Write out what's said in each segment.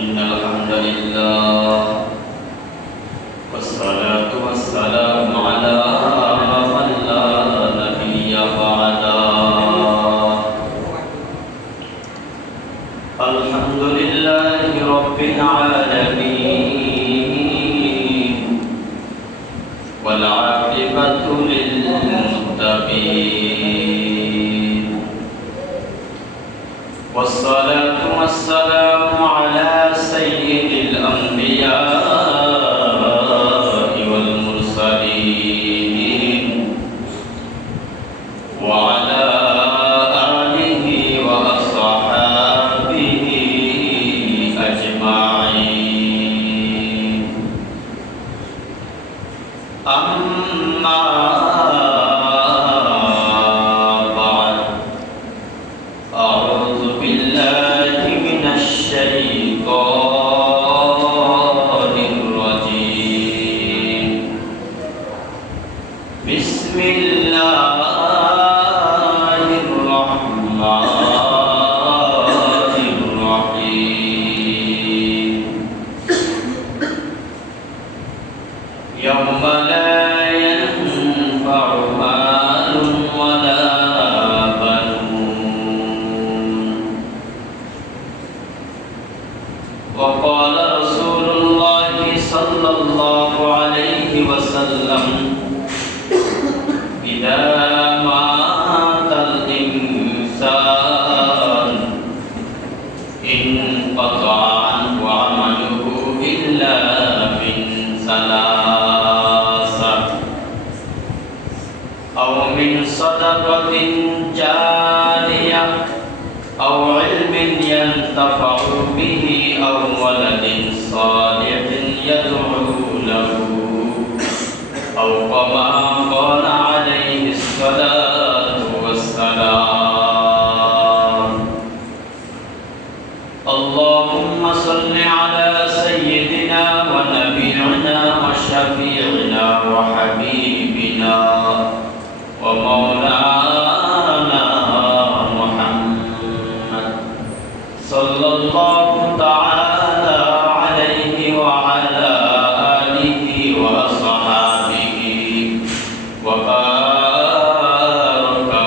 إن الحمد لله والصلاة والسلام على من لا نبي بعده الحمد لله رب العالمين والعاقبة للمتقين والصلاة والسلام على سيد الأنبياء والمرسلين وعلى آله وأصحابه أجمعين أما بعد أعوذ بالله من الشيطان الرجيم بسم الله الرحمن الرحيم يوم لا ينفع مال ولا بنون وقال رسول الله صلى الله عليه وسلم إذا مات الإنسان انقطع عنه عمله إلا من ثلاثة أو من صدقة جارية أو علم ينتفع به أو ولد صالح يدعو له أو كما قال عليه الصلاة والسلام اللهم صل على سيدنا ونبينا وشفيعنا وحبيبنا ومولانا محمد صلى الله تعالى عليه وعلى آله وأصحابه وبارك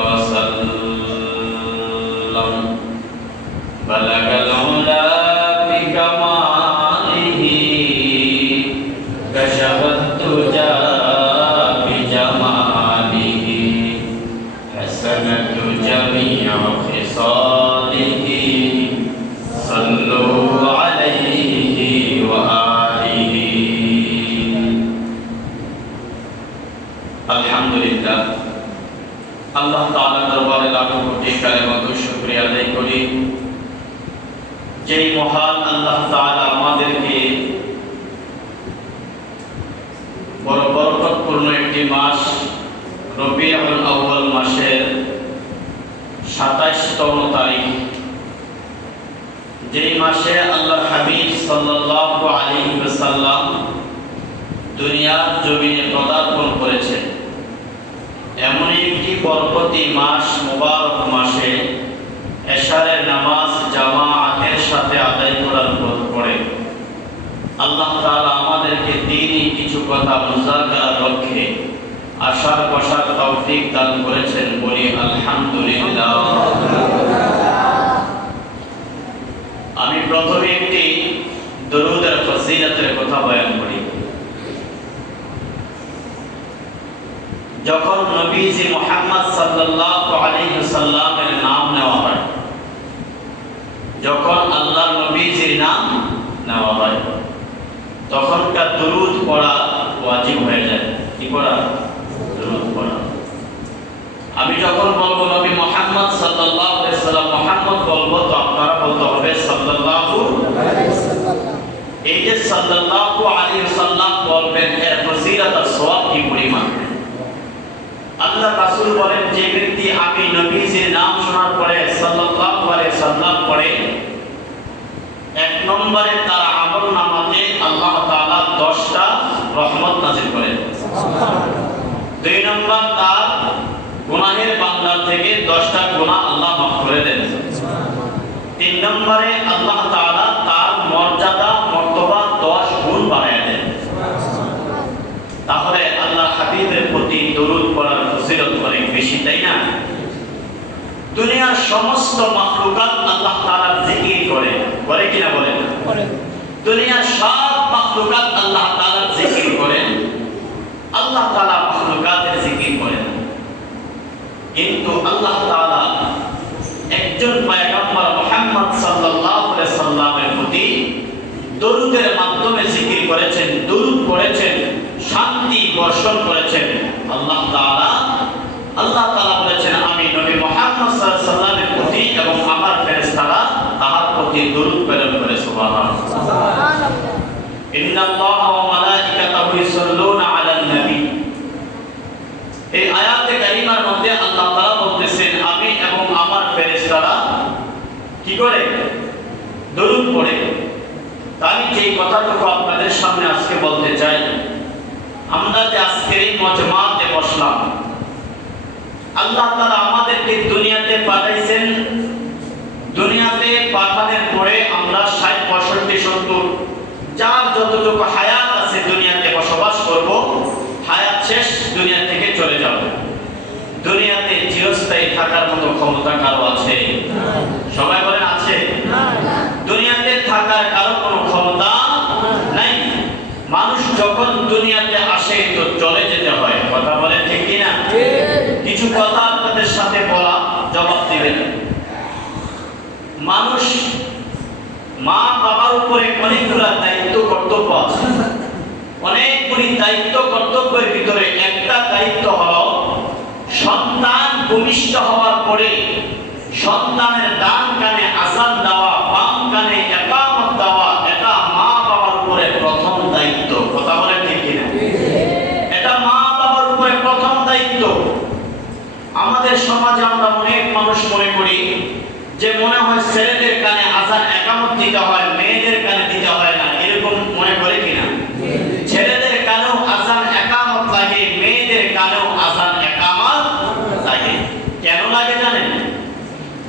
وسلم بلغ العلا بكماله كشف الدجى بجماله حسنت جميع خصاله صلوا عليه وآله الحمد لله আল্লাহ তাআলার দরবারে লাখো কোটি কালেমাত শুকরিয়া আদায় করি যেই মহান আল্লাহ তাআলা আমাদেরকে বড় বরকতপূর্ণ একটি মাস রবিউল আউয়াল মাসের ২৭তম তারিখ যেই মাসে আল্লাহর হাবিব সাল্লাল্লাহু আলাইহি ওয়াসাল্লাম দুনিয়ার জমিনে পদার্পণ করেছেন এমন একটি বরকতি মাস মুবারক মাসে এশারের নামাজ জামাআতের সাথে আদায় করার পরে আল্লাহ তাআলা আমাদেরকে দ্বীনি কিছু কথা মুযাকারার লক্ষ্যে আশার বসার তৌফিক দান করেছেন বলি আলহামদুলিল্লাহ। আমি প্রথমে একটি দরুদের ফজিলতের কথা বয়ান করি। যখন নবীজি মুহাম্মদ সাল্লাল্লাহু আলাইহি ওয়াসাল্লামের নাম নেওয়া হয়, যখন আল্লাহর নবীজির নাম নেওয়া হয়, তখনকার দরুদ পড়া ওয়াজিব হয়ে যায়। কি পড়া? দরুদ পড়া। আমি যখন বলবো নবী মুহাম্মদ সাল্লাল্লাহু আলাইহি ওয়াসাল্লাম, মুহাম্মদ বলবো, তো আপনারা বলতে হবে সাল্লাল্লাহু আলাইহি ওয়াসাল্লাম। এই যে সাল্লাল্লাহু আলাইহি ওয়াসাল্লাম বলবেন, এর ফজিলত আর সওয়াব কি পরিমাণ। আল্লাহ রাসূল বলেন, যে ব্যক্তি আমি নবীজির নাম শোনার পরে সাল্লাল্লাহু আলাইহি ওয়াসাল্লাম পড়ে, এক নম্বরে তার আমলনামাতে আল্লাহ তাআলা 10টা রহমত নাযিল করেন। দুই নম্বর, তার গুনাহের বান্দার থেকে 10টা গুনাহ আল্লাহ মাফ করে দেন। তিন নম্বরে আল্লাহ তাআলা তার মর্যাদা বেশি, তাই না? দুনিয়ার সমস্ত মাখলুকাত আল্লাহ তাআলার জিকির করে কিনা বলেন? করে। দুনিয়ার সব মাখলুকাত আল্লাহ তাআলার জিকির করেন, আল্লাহ তাআলা মাখলুকাতের জিকির করেন। কিন্তু আল্লাহ তাআলা একজন পয়গম্বর মুহাম্মদ সাল্লাল্লাহু আলাইহি সাল্লামের প্রতি দরুদের মাধ্যমে জিকির করেছেন, দরুদ পড়েছেন, শান্তি বর্ষণ করেছেন। আল্লাহ তাআলা বলেছেন, আমি নবী মুহাম্মদ সাল্লাল্লাহু আলাইহি সাল্লামের প্রতি এবং আমার ফেরেশতারা তার প্রতি দরুদ প্রেরণ করে। সুবহানাল্লাহ, সুবহানাল্লাহ। ইন্নাল্লাহা ওয়া মালাইকাতাহু ইউসাল্লুনা আলান নবী। এই আয়াতে কারিমার মধ্যে আল্লাহ তাআলা বলতেছেন, আমি এবং আমার ফেরেশতারা কি করে? দরুদ পড়ে। আমি যে কথাটুকু আপনাদের সামনে আজকে বলতে চাই, আমরা যে আজকের এই মজমাতে বসলাম, আল্লাহ তাআলা আমাদেরকে দুনিয়াতে পাঠাইছেন। দুনিয়াতে পাঠানোর পরে আমরা 60, 65, 70 যার যতটুকু হায়াত আছে দুনিয়াতে বসবাস করব। হায়াত শেষ, দুনিয়া থেকে চলে যাব। দুনিয়াতে চিরস্থায়ী থাকার মতো ক্ষমতা কারো আছে? সবাই বলেন আছে? দুনিয়াতে থাকার কারো কোনো ক্ষমতা নাই। মানুষ যখন দুনিয়াতে আসে তো চলে যেতে হয়। কথা বলেন ঠিক কিনা? কিছু কথা আপনাদের সাথে বলা, জবাব দিবেন। মানুষ মা বাবার উপরে অনেকগুলো দায়িত্ব কর্তব্য আছে। অনেকগুলি দায়িত্ব কর্তব্যের ভিতরে একটা দায়িত্ব হলো সন্তান ভূমিষ্ঠ হওয়ার পরে সন্তানের ডান কানে আযান দেওয়া, বাম কানে ইকামত দেওয়া। এটা মা বাবার উপরে প্রথম দায়িত্ব। কথা বলেন ঠিক কিনা? এটা মা বাবার উপরে প্রথম দায়িত্ব। আমাদের সমাজে আমরা অনেক মানুষ মনে করি যে মনে হয় ছেলেদের কানে আযান ইকামত দিতে হয়, মেয়েদের কানে দিতে হয় না। এরকম মনে করে কিনা? ছেলেদের কানেও আযান ইকামত লাগে, মেয়েদের কানেও আযান ইকামত লাগে। কেন লাগে জানেন?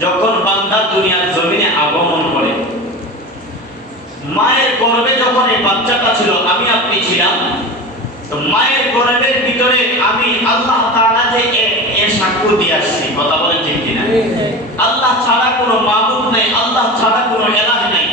যখন বান্দা দুনিয়ার জমিনে আগমন করে, মায়ের গর্ভে যখন এই বাচ্চাটা ছিল, আমি আপনি ছিলাম, তো মায়ের গর্ভের ভিতরে আমি আল্লাহ তাআলা যে এর সাক্ষ্য দিয়ে আসছি। কথা বলেন ঠিক কিনা? আল্লাহ ছাড়া কোনো মাবুদ নাই, আল্লাহ ছাড়া কোনো ইলাহ নাই,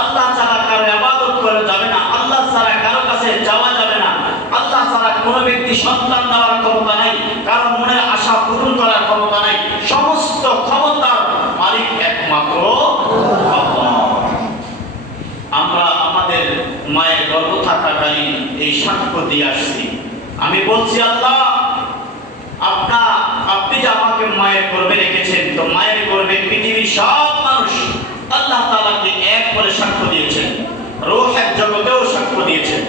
আল্লাহ ছাড়া কারো ইবাদত করা যাবে না, আল্লাহ ছাড়া কারো কাছে যাওয়া যাবে না, আল্লাহ ছাড়া কোনো ব্যক্তি সন্তান দেওয়ার ক্ষমতা নাই, কারো মনের আশা পূরণ করার ক্ষমতা নাই। সমস্ত ক্ষমতার মালিক একমাত্র আল্লাহ। আমরা আমাদের মায়ের গর্ভ থাকাকালীন এই সাক্ষ্য দিয়ে আসছি। আমি বলছি, আল্লাহ আপনি যে আমাকে মায়ের গর্ভে রেখেছেন, তো মায়ের গর্ভে পৃথিবীর সব মানুষ আল্লাহ তাআলাকে এক বলে সাক্ষ্য দিয়েছেন, রূহের জগতেও সাক্ষ্য দিয়েছেন।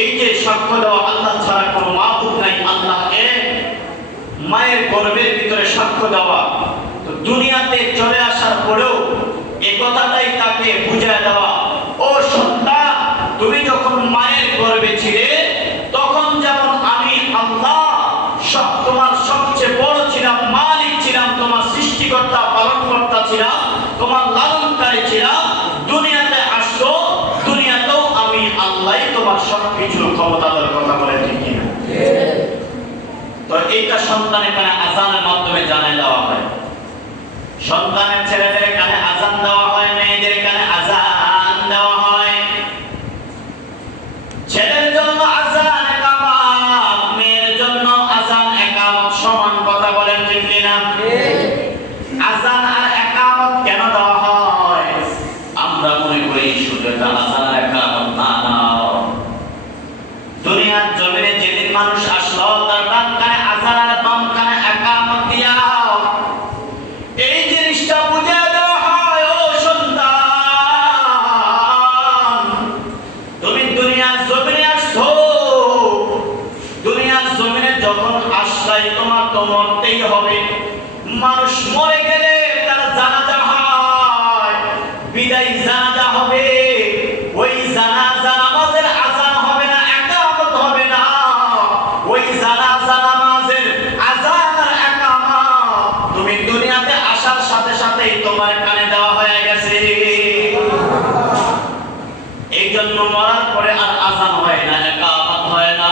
এই যে সাক্ষ্য দেওয়া আল্লাহ ছাড়া কোনো মাবুদ নাই, আল্লাহ এক, মায়ের গর্ভের ভিতরে সাক্ষ্য দেওয়া, তো দুনিয়াতে চলে আসার পরেও এই কথাটাই তাকে বুঝায় দেওয়া, ও সন্তান, তুমি যখন মায়ের গর্ভে ছিলে তখন যেমন আমি আল্লাহ তোমার সবচেয়ে বড় ছিলাম, মালিক ছিলাম, তোমার সৃষ্টিকর্তা পালনকর্তা ছিলাম, তোমার লালনকারী ছিলাম, দুনিয়াতে আসছো, দুনিয়াতেও আমি আল্লাহই তোমার সবকিছু ক্ষমতাধর। কথা বলে ঠিক কিনা? তো এইটা সন্তানের কানে আযানের মাধ্যমে জানাই দেওয়া হয়। সন্তানের ছেলেদের কানে আযান দেওয়া হয়, মেয়েদের কানে আযান দেওয়া হয়। ছেলের জন্য আযান ইকামত, মেয়ের জন্য আযান ইকামত সমান। কথা বলেন ঠিক কিনা? আযান আর ইকামত কেন দেওয়া হয়? আমরা মনে করি শুধু এটা আযান আর ইকামত না। দুনিয়ার জমিনে যেদিন মানুষ আসলো, তার ডান কানে আযান আর বাম কানে ইকামত দিয়া এই জিনিসটা বুঝে দেওয়া হয়, ও সন্তান, তুমি দুনিয়ার জমিনে আসছো, দুনিয়ার জমিনে যখন আসলাই তোমার তো মরতেই হবে। মানুষ মরে গেলে তার জানাজা হয়, বিদায় জানাজা হবে। ওই জানাজা নামাজের আযান হবে না, ইকামত হবে না, ওই জানাজা নামাজের আযান আর ইকামত তুমি দুনিয়াতে আসার সাথে সাথেই তোমার কানে দেওয়া হয়ে গেছে। এই জন্য মরার পরে আর আযান হয় না, ইকামত হয় না।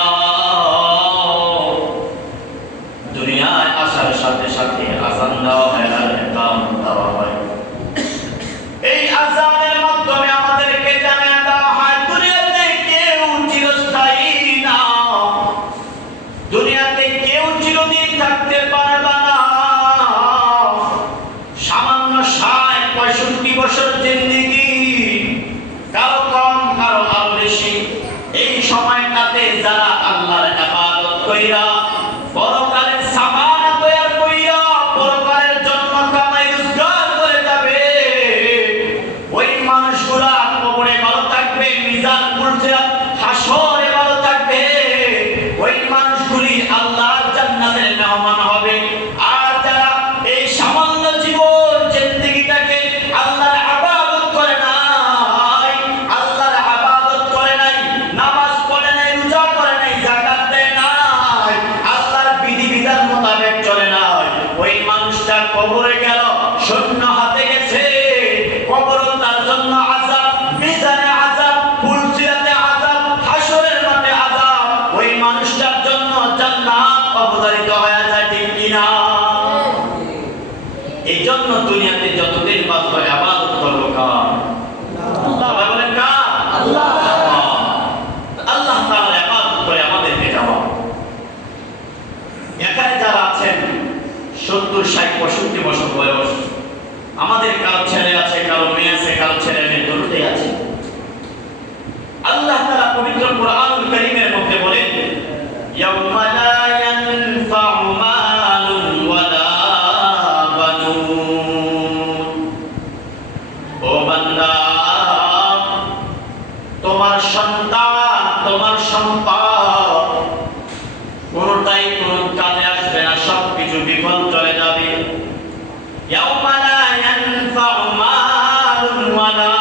দুনিয়ায় আসার সাথে সাথে আযান দেওয়া হয় আর ইকামত দেওয়া হয়। এই আযানের মাধ্যমে আমাদেরকে জানিয়ে দেওয়া হয় দুনিয়াতে কেউ চিরস্থায়ী না, দুনিয়াতে কেউ চিরদিন থাকতে পারবে না। সামান্য ৬০-৬৫ বছর জিন্দেগি, কারো কম কারো আরো বেশি। এই সময়টাতে যারা আল্লাহর ইবাদত কইরা পরকালের সামান তৈরি কইরা পরকালের জন্য কামাই রোজগার করে যাবে, ওই মানুষগুলা কবরে ভালো থাকবে, মিজান পুরসিরাত হাসরে ভালো থাকবে। ওই মানুষগুলি আল্লাহর জান্নাতের মেহমান হবে। আর যারা এই সামান্য জীবন জিন্দেগিটাকে আল্লাহর ইবাদত করে নাই, আল্লাহর ইবাদত করে নাই, নামাজ পড়ে নাই, রোজা করে নাই, যাকাত দেয় নাই, আল্লাহর বিধিবিধান মোতাবেক চলে নাই, ওই মানুষটা কবরে গেল শূন্য হাতে গেছে। কবর তার জন্য আযাব, মিজানে আযাব, পুরসিরাতে আযাব, হাসরের মাঠে আযাব। ওই মানুষটার জন্য জান্নাত অবধারিত হয়ে যায়, ঠিক কিনা? এই জন্য দুনিয়াতে যতদিন বাঁচবো ইবাদত করবো কার? আল্লাহ বলেন কার? আল্লাহ। আল্লাহ তাআলার ইবাদত করে আমাদেরকে যাওয়া। এখানে যারা আছেন ৭০, ৬০, ৬৫ বছর বয়স, আমাদের কারো ছেলে আছে, কারো মেয়ে আছে, কারো ছেলে মেয়ে দুটোই আছে। আল্লাহ তাআলা পবিত্র কোরআনুল কারীমের মধ্যে বলেন, ইয়াউমা লা ইয়ানফাউ মালুন ওয়ালা বানুন। ও বান্দা, তোমার সন্তান, তোমার সম্পদ কোনটাই কোন কাজে আসবে না, সবকিছু বিফল চলে যাবে। ইয়াউমা লা ইয়ানফাউ মালুন ওয়ালা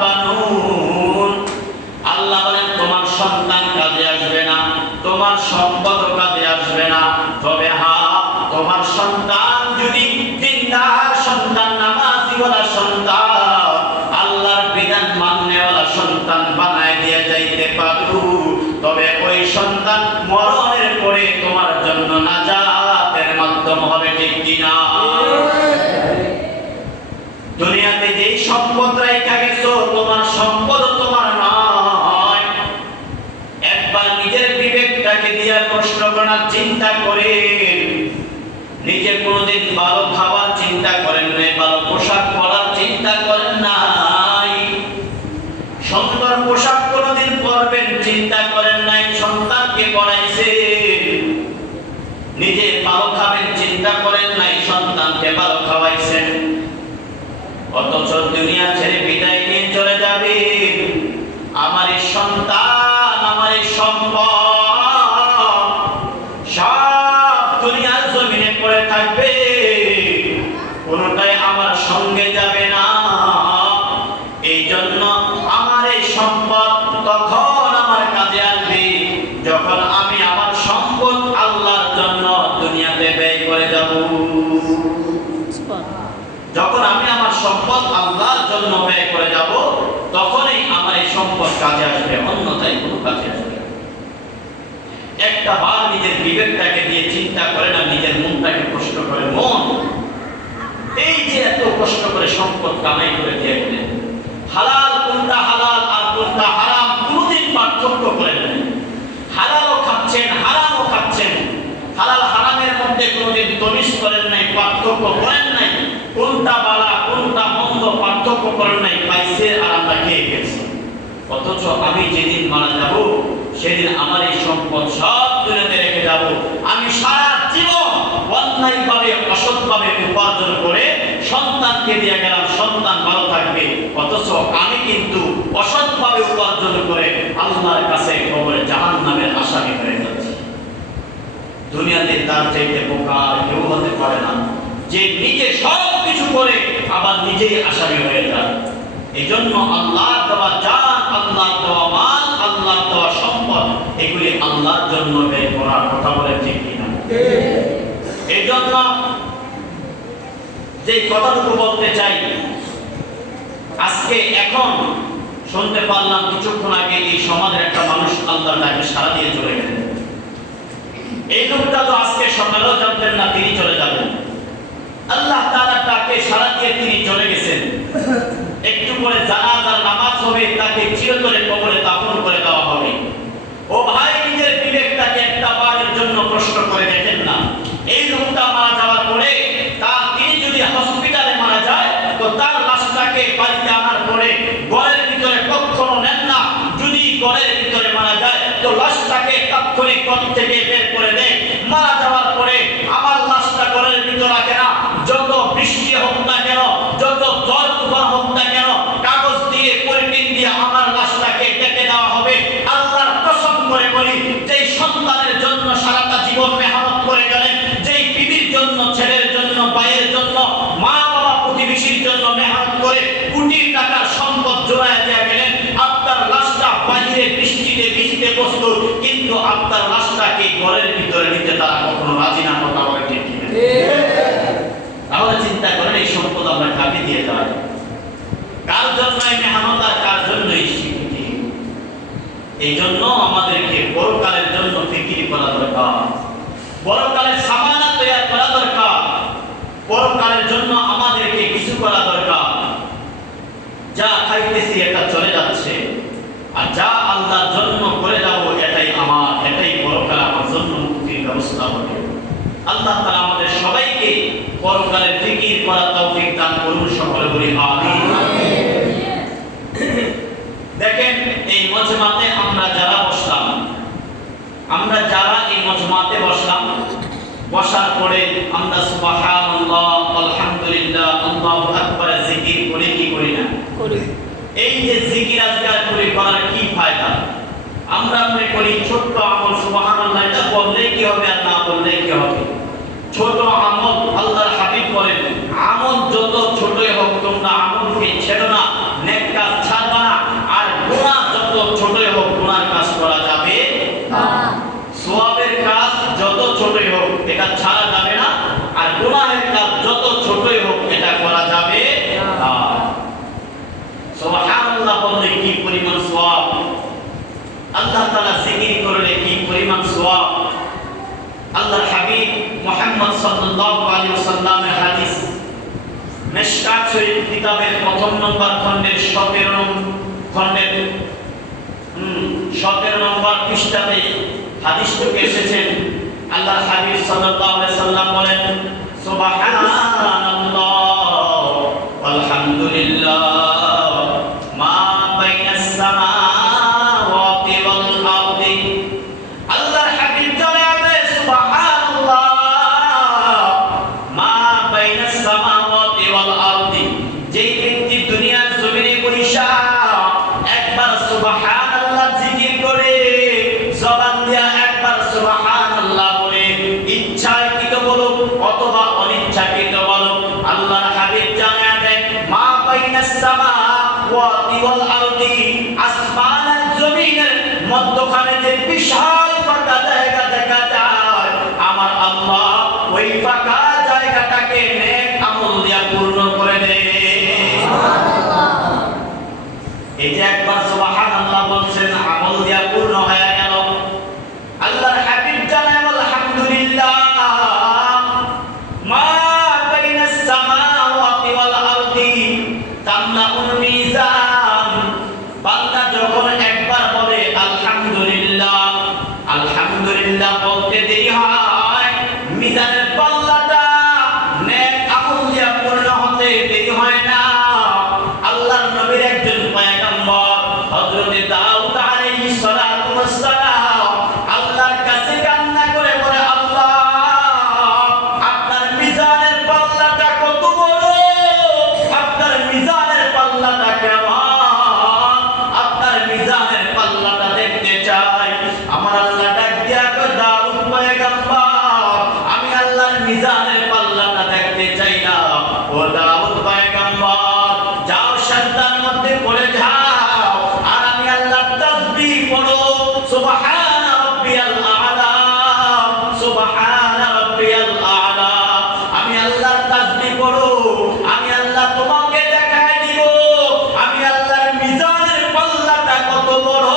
বানুন। আল্লাহ বলেন তোমার সন্তান কাজে আসবে না, তোমার সম্পদ কাজে আসবে না। তবে হ্যাঁ, তোমার সন্তান যদি দিনদার সন্তান, নামাজীওয়ালা সন্তান, আল্লাহর বিধান মাননেওয়ালা সন্তান বানায় দিয়ে যাইতে পারো, তবে ওই সন্তান মরণের পরে তোমার জন্য নাজাতের মাধ্যম হবে, ঠিক কিনা? দুনিয়াতে যেই সম্পদ রাইখা গেছো, তোমার সম্পদ তোমার নয়। একবার নিজের বিবেকটাকে দিয়ে প্রশ্ন করার চিন্তা করে, নিজে কোনোদিন ভালো খাবার চিন্তা করেন নাই, ভালো পোশাক পরার চিন্তা করেন নাই, সুন্দর পোশাক কোনোদিন পরবেন চিন্তা করেন নাই, সন্তানকে পড়াইছেন। নিজে ভালো খাবেন চিন্তা করেন নাই, সন্তানকে ভালো খাওয়াইছেন। অথচ দুনিয়া ছেড়ে বিদায় নিয়ে চলে যাবে। আমার এই সন্তান, আমার এই সম্পদ সব দুনিয়ার জমিনে পড়ে থাকবে, কোনটাই আমার সঙ্গে যাবে না। এই জন্য আমার এই সম্পদ তখন আমার কাজে আসবে যখন আমি আমার সম্পদ আল্লাহর জন্য দুনিয়াতে ব্যয় করে যাব। যখন আমি আমার সম্পদ আল্লাহর জন্য ব্যয় করে যাব, তখনই আমার এই সম্পদ কাজে আসবে, অন্যথায় কোনো কাজে আসবে। একটা বার নিজের বিবেকটাকে দিয়ে চিন্তা করে না, নিজের মনটাকে প্রশ্ন করে, মন এই যে এত কষ্ট করে সম্পদ কামাই করে দিয়ে গেলেন, হালাল কোনটা হালাল আর কোনটা হারাম কোনদিন পার্থক্য করেন নাই। হালালও খাচ্ছেন, হারামও খাচ্ছেন, হালাল হারামের মধ্যে কোনদিন তমিজ করেন নাই, পার্থক্য করেন নাই। কোনটা বালা কোনটা মন্দ পার্থক্য করেন নাই, পাইছে আর আমরা খেয়ে গেছি। অথচ আমি যেদিন মারা যাব, সেদিন আমার এই সম্পদ সব দুনিয়াতে রেখে যাব। আমি সারা জীবন অন্যায়ভাবে অসৎভাবে উপার্জন করে সন্তানকে দিয়ে গেলাম, সন্তান ভালো থাকবে, অথচ আমি কিন্তু অসৎভাবে উপার্জন করে আল্লাহর কাছে কবরে জাহান্নামের আসামি হয়ে যাচ্ছি। দুনিয়াতে তার চাইতে বোকা আর কেউ হতে পারে না, যে নিজে সব কিছু করে আবার নিজেই আসামি হয়ে যায়। এই জন্য আল্লাহর দেওয়া জান, আল্লাহর দেওয়া মাল, আল্লাহর দেওয়া সম্পদ, এগুলি আল্লাহর জন্য ব্যয় করার কথা বলে, ঠিক কিনা? এই জন্য যে কথাটুকু বলতে চাই, আজকে এখন শুনতে পারলাম কিছুক্ষণ আগে এই সমাজের একটা মানুষ আল্লাহর ডাকে সাড়া দিয়ে চলে গেলেন। এই লোকটা তো আজকে সকাল সকালেও জানতেন না তিনি চলে যাবেন। আল্লাহ তাআলা তাকে সারা দিয়ে তিনি চলে গেছেন। একটু পরে জানাজার নামাজ হবে, তাকে চিরতরে কবরে দাফন করে দেওয়া হবে। ও ভাই, নিজের বিবেকটাকে একটা বারের জন্য প্রশ্ন করে দেখেন না, এই লোকটা মারা যাওয়ার পরে তিনি যদি হসপিটালে মারা যায় তো তার লাশটাকে বাড়িতে আনার পরে ঘরের ভিতরে কখনো নেন না। যদি ঘরের ভিতরে মারা যায় তো লাশটাকে তাৎক্ষণিক ঘর থেকে বের করে দেয়। মারা যাওয়ার পরে আমার লাশটা ঘরের ভিতরে রাখে না। যত বৃষ্টি হোক না কেন, যত ঝড় তুফান হোক না কেন, কাগজ দিয়ে পলিথিন দিয়ে আমার লাশটাকে ঢেকে দেওয়া হবে। আল্লাহর কসম করে বলি, যেই সন্তানের জন্য সারাটা জীবন মেহনত করে গেলেন, যেই বিবির জন্য, ছেলের জন্য, ভাইয়ের জন্য, মা বাবা প্রতিবেশীর জন্য মেহনত করে কোটি টাকার সম্পদ জোড়ায় দিয়ে গেলেন, আপনার লাশটা বাইরে বৃষ্টিতে ভিজতে প্রস্তুত, কিন্তু আপনার লাশটাকে ঘরের ভিতরে নিতে তারা কখনো রাজি না। কথা বলে ঠিক কিনা? তাহলে চিন্তা করেন, এই সম্পদ আমরা কাকে দিয়ে দেওয়া, কার জন্য এই মেহনত আর কার জন্য এই স্বীকৃতি। এই জন্য আমাদেরকে পরকালের জন্য ফিকির করা দরকার, পরকালের সামানা তৈরি করা দরকার, পরকালের জন্য আমাদেরকে কিছু করা দরকার। যা খাইতেছি এটা চলে যাচ্ছে, আর যা আল্লাহর জন্য করে যাবো এটাই আমার, এটাই পরকাল আমার জন্য মুক্তির ব্যবস্থা হবে। আল্লাহ তাআলা আমাদের সবাইকে পরকালের ফিকির করার তৌফিক দান করুন। সকলে বলি আমিন। দেখেন, এই মজমাতে আমরা যারা বসলাম, আমরা যারা এই মজমাতে বসলাম, বসার পরে আমরা সুবহানাল্লাহ, আলহামদুলিল্লাহ, আল্লাহু আকবার জিকির করি কি করি না? করি। এই যে জিকির আজকাল করে করার কি ফায়দা? আমরা মনে করি ছোট্ট আমল, সুবহানাল্লাহ এটা বললেই কি হবে আর না বললেই কি হবে। ছোট আমল, আল্লাহর হাবিব বলেন, আমল যত ছোটই হোক তোমরা আমলকে ছেড়ো না, নেক কাজ ছাড়বা না। আর গুনাহ যত ছোটই হোক গুনার কাজ করা যাবে না। সওয়াবের কাজ যত ছোটই হোক এটা ছাড়া যাবে না, আর গুনাহের কাজ যত ছোটই হোক এটা করা যাবে না। সুবহানাল্লাহ বললে কি পরিমাণ সওয়াব, আল্লাহ তাআলা জিকির করলে কি পরিমাণ সওয়াব। আল্লাহর হাবিব মুহাম্মদ সাল্লাল্লাহু আলাইহি ওয়াসাল্লামের হাদিস, মিশকাত শরীফ কিতাবের প্রথম নম্বর খণ্ডের 17 নম্বর পৃষ্ঠাতে হাদিসটুকু এসেছেন। আল্লাহর হাবিব সাল্লাল্লাহু আলাইহি ওয়াসাল্লাম বলেন, সুবহানাল্লাহ আলহামদুলিল্লাহ মা বাইনাস সামাওয়াতি ওয়াল আরদি। আল্লাহর হাবিব জানাবে সুবহানাল্লাহ মা বাইনাস সামাওয়াতি ওয়াল আরদি। যেই ব্যক্তি দুনিয়ার জমিনে বসা একবার সুবহানাল্লাহ জিকির করে, জবান দিয়া একবার সুবহানাল্লাহ বলে, ইচ্ছাকৃত বলুক অথবা অনিচ্ছাকৃত বলুক, আল্লাহর হাবিব জানায় দেন মা বাইনাস সামাওয়াতি ওয়াল আরদি, আসমান আর জমিনের মধ্যখানে যে বিশাল ফাঁকা জায়গা দেখা যায়, আমার আল্লাহ ওই ফাঁকা জায়গাটাকে নেক আমল দিয়া পূর্ণ করে দেয়। সুবহানাল্লাহ। এই যে একবার সুবহানাল্লাহ বলছেন, আমল দিয়া পূর্ণ হয়ে গেল। আল্লাহর হাবিব জানায় আলহামদুলিল্লাহ মা বাইনাস সামাওয়াতি ওয়াল আরদি তামলাউল মিজান। বান্দা যখন একবার বলে আলহামদুলিল্লাহ, আলহামদুলিল্লাহ বলতে দেরি হয়, মিজানের পাল্লাটা নেক আমল দিয়া পূর্ণ হতে দেরি হয় না। আল্লাহর নবীর একজন পয়গম্বর হযরত দাউদ আলাইহিস সালাতু ওয়াস সালাম আল্লাহর কাছে কান্না করে বলে, আল্লাহ আপনার মিজানের পাল্লাটা কত বড়, আপনার মিজানের পাল্লাটা কেমন, আপনার মিজানের পাল্লাটা দেখতে চাই। আমার আল্লাহ ডাক দিয়া কয়, দাউদ পয়গম্বর আমি আল্লাহর মিজানের পাল্লাটা দেখতে চাই না। ও দাউদ পয়গম্বর যাও শান্তার মধ্যে পড়ে যাও, আর আমি আল্লাহর তাসবিহ পড়ো, সুবহান রাব্বিয়াল আ'লা, সুবহান রাব্বিয়াল আ'লা। আমি আল্লাহর তাসবিহ পড়ো, আমি আল্লাহ তোমাকে দেখায় দিব আমি আল্লাহর মিজানের পাল্লাটা কত বড়,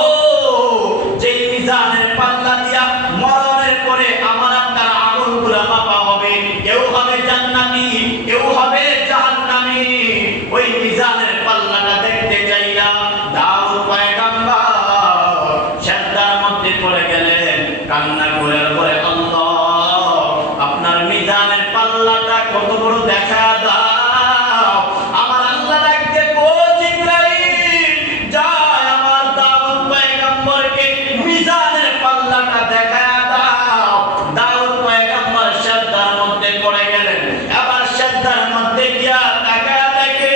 যেই মিজানের পাল্লা দিয়া মরণের পরে আমার আপনার আমলগুলো পাল্লাটা কত বড় দেখা দাও। আমার আল্লাহ ডাকতে ও জিবরাইল যায় আমার দাউদ পয়গম্বরকে মিজানের পাল্লাটা দেখা দাও। দাউদ পয়গম্বর সিজদার মধ্যে পড়ে গেলেন। আবার সিজদার মধ্যে গিয়া তাকায়া দেখে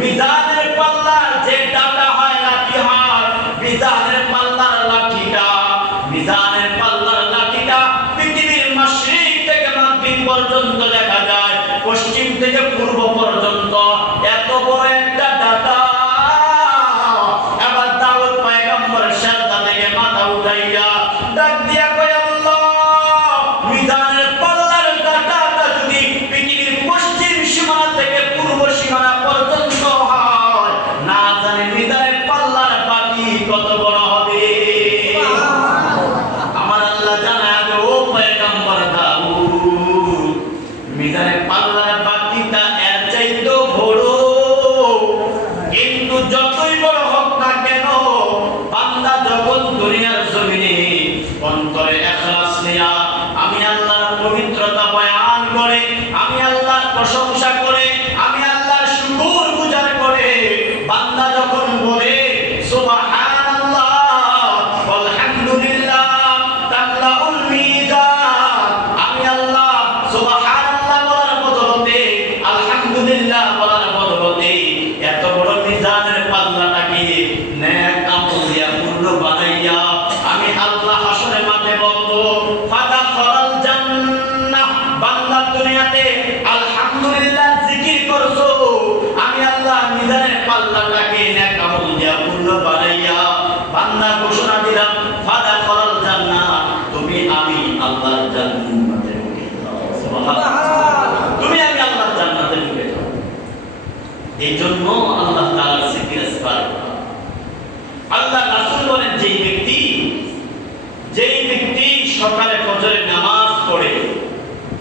মিজানের পাল্লার যে ডাটা হয় লাঠি হয়, মিজানের পাল্লার লাঠিটা, মিজানের পাল্লার লাঠিটা পৃথিবীর মাশরিক থেকে মাগরিব পর্যন্ত দেখা যায়, পশ্চিম থেকে পূর্ব পর্যন্ত এত বড় একটা ডাটা। আবার দাউদ পয়গম্বর সিজদা থেকে মাথা উঠাইয়া ডাক দিয়া কয় আল্লাহ, মিজানের পাল্লার ডাটাটা যদি পৃথিবীর পশ্চিম সীমানা থেকে পূর্ব সীমানা পর্যন্ত হয়, না জানি মিজানের পাল্লার বাকি কত বড় হবে। আমার আল্লাহ জানায় যে ও পয়গম্বর দাউদ, মিজানের পাল্লার বাকিটা এর চাইতেও বড়। কিন্তু যতই বড় হোক না কেন, বান্দা যখন দুনিয়ার জমিনে অন্তরে ইখলাস নিয়া আমি আল্লাহর পবিত্রতা বয়ান করে, আমি আল্লাহর প্রশংসা করে, আমি আল্লাহর শুকর গুজার করে বান্দা যখন বলে সুবহানাল্লাহ আলহামদুলিল্লাহ তাকলাউল মিজান, আমি আল্লাহ সুবহানাল্লাহ বলার বদলতে আলহামদুলিল্লাহ বলার বদলতে এত বড় মিজানের পাল্লাটাকে নেক আমল দিয়া পূর্ণ বানাইয়া আমি আল্লাহ হাসরের মাঠে বলবো ফাদাখালাল জান্নাহ। বান্দা দুনিয়াতে আলহামদুলিল্লাহ জিকির করছো, আমি আল্লাহ মিজানের পাল্লাটাকে নেক আমল দিয়া পূর্ণ বানাইয়া বান্দা ঘোষণা দিলাম ফাদাখালাল জান্নাহ, তুমি আমি আল্লাহর জান্নাতে ঢুকে যাও। সুবহানাল্লাহ, তুমি আমি আল্লাহর জান্নাতে ঢুকে যাও। এই জন্য আল্লাহ তাআলার জিকির আসবার আল্লাহ রাসূল বলেন যেই ব্যক্তি সকালে ফজরের নামাজ পড়ে,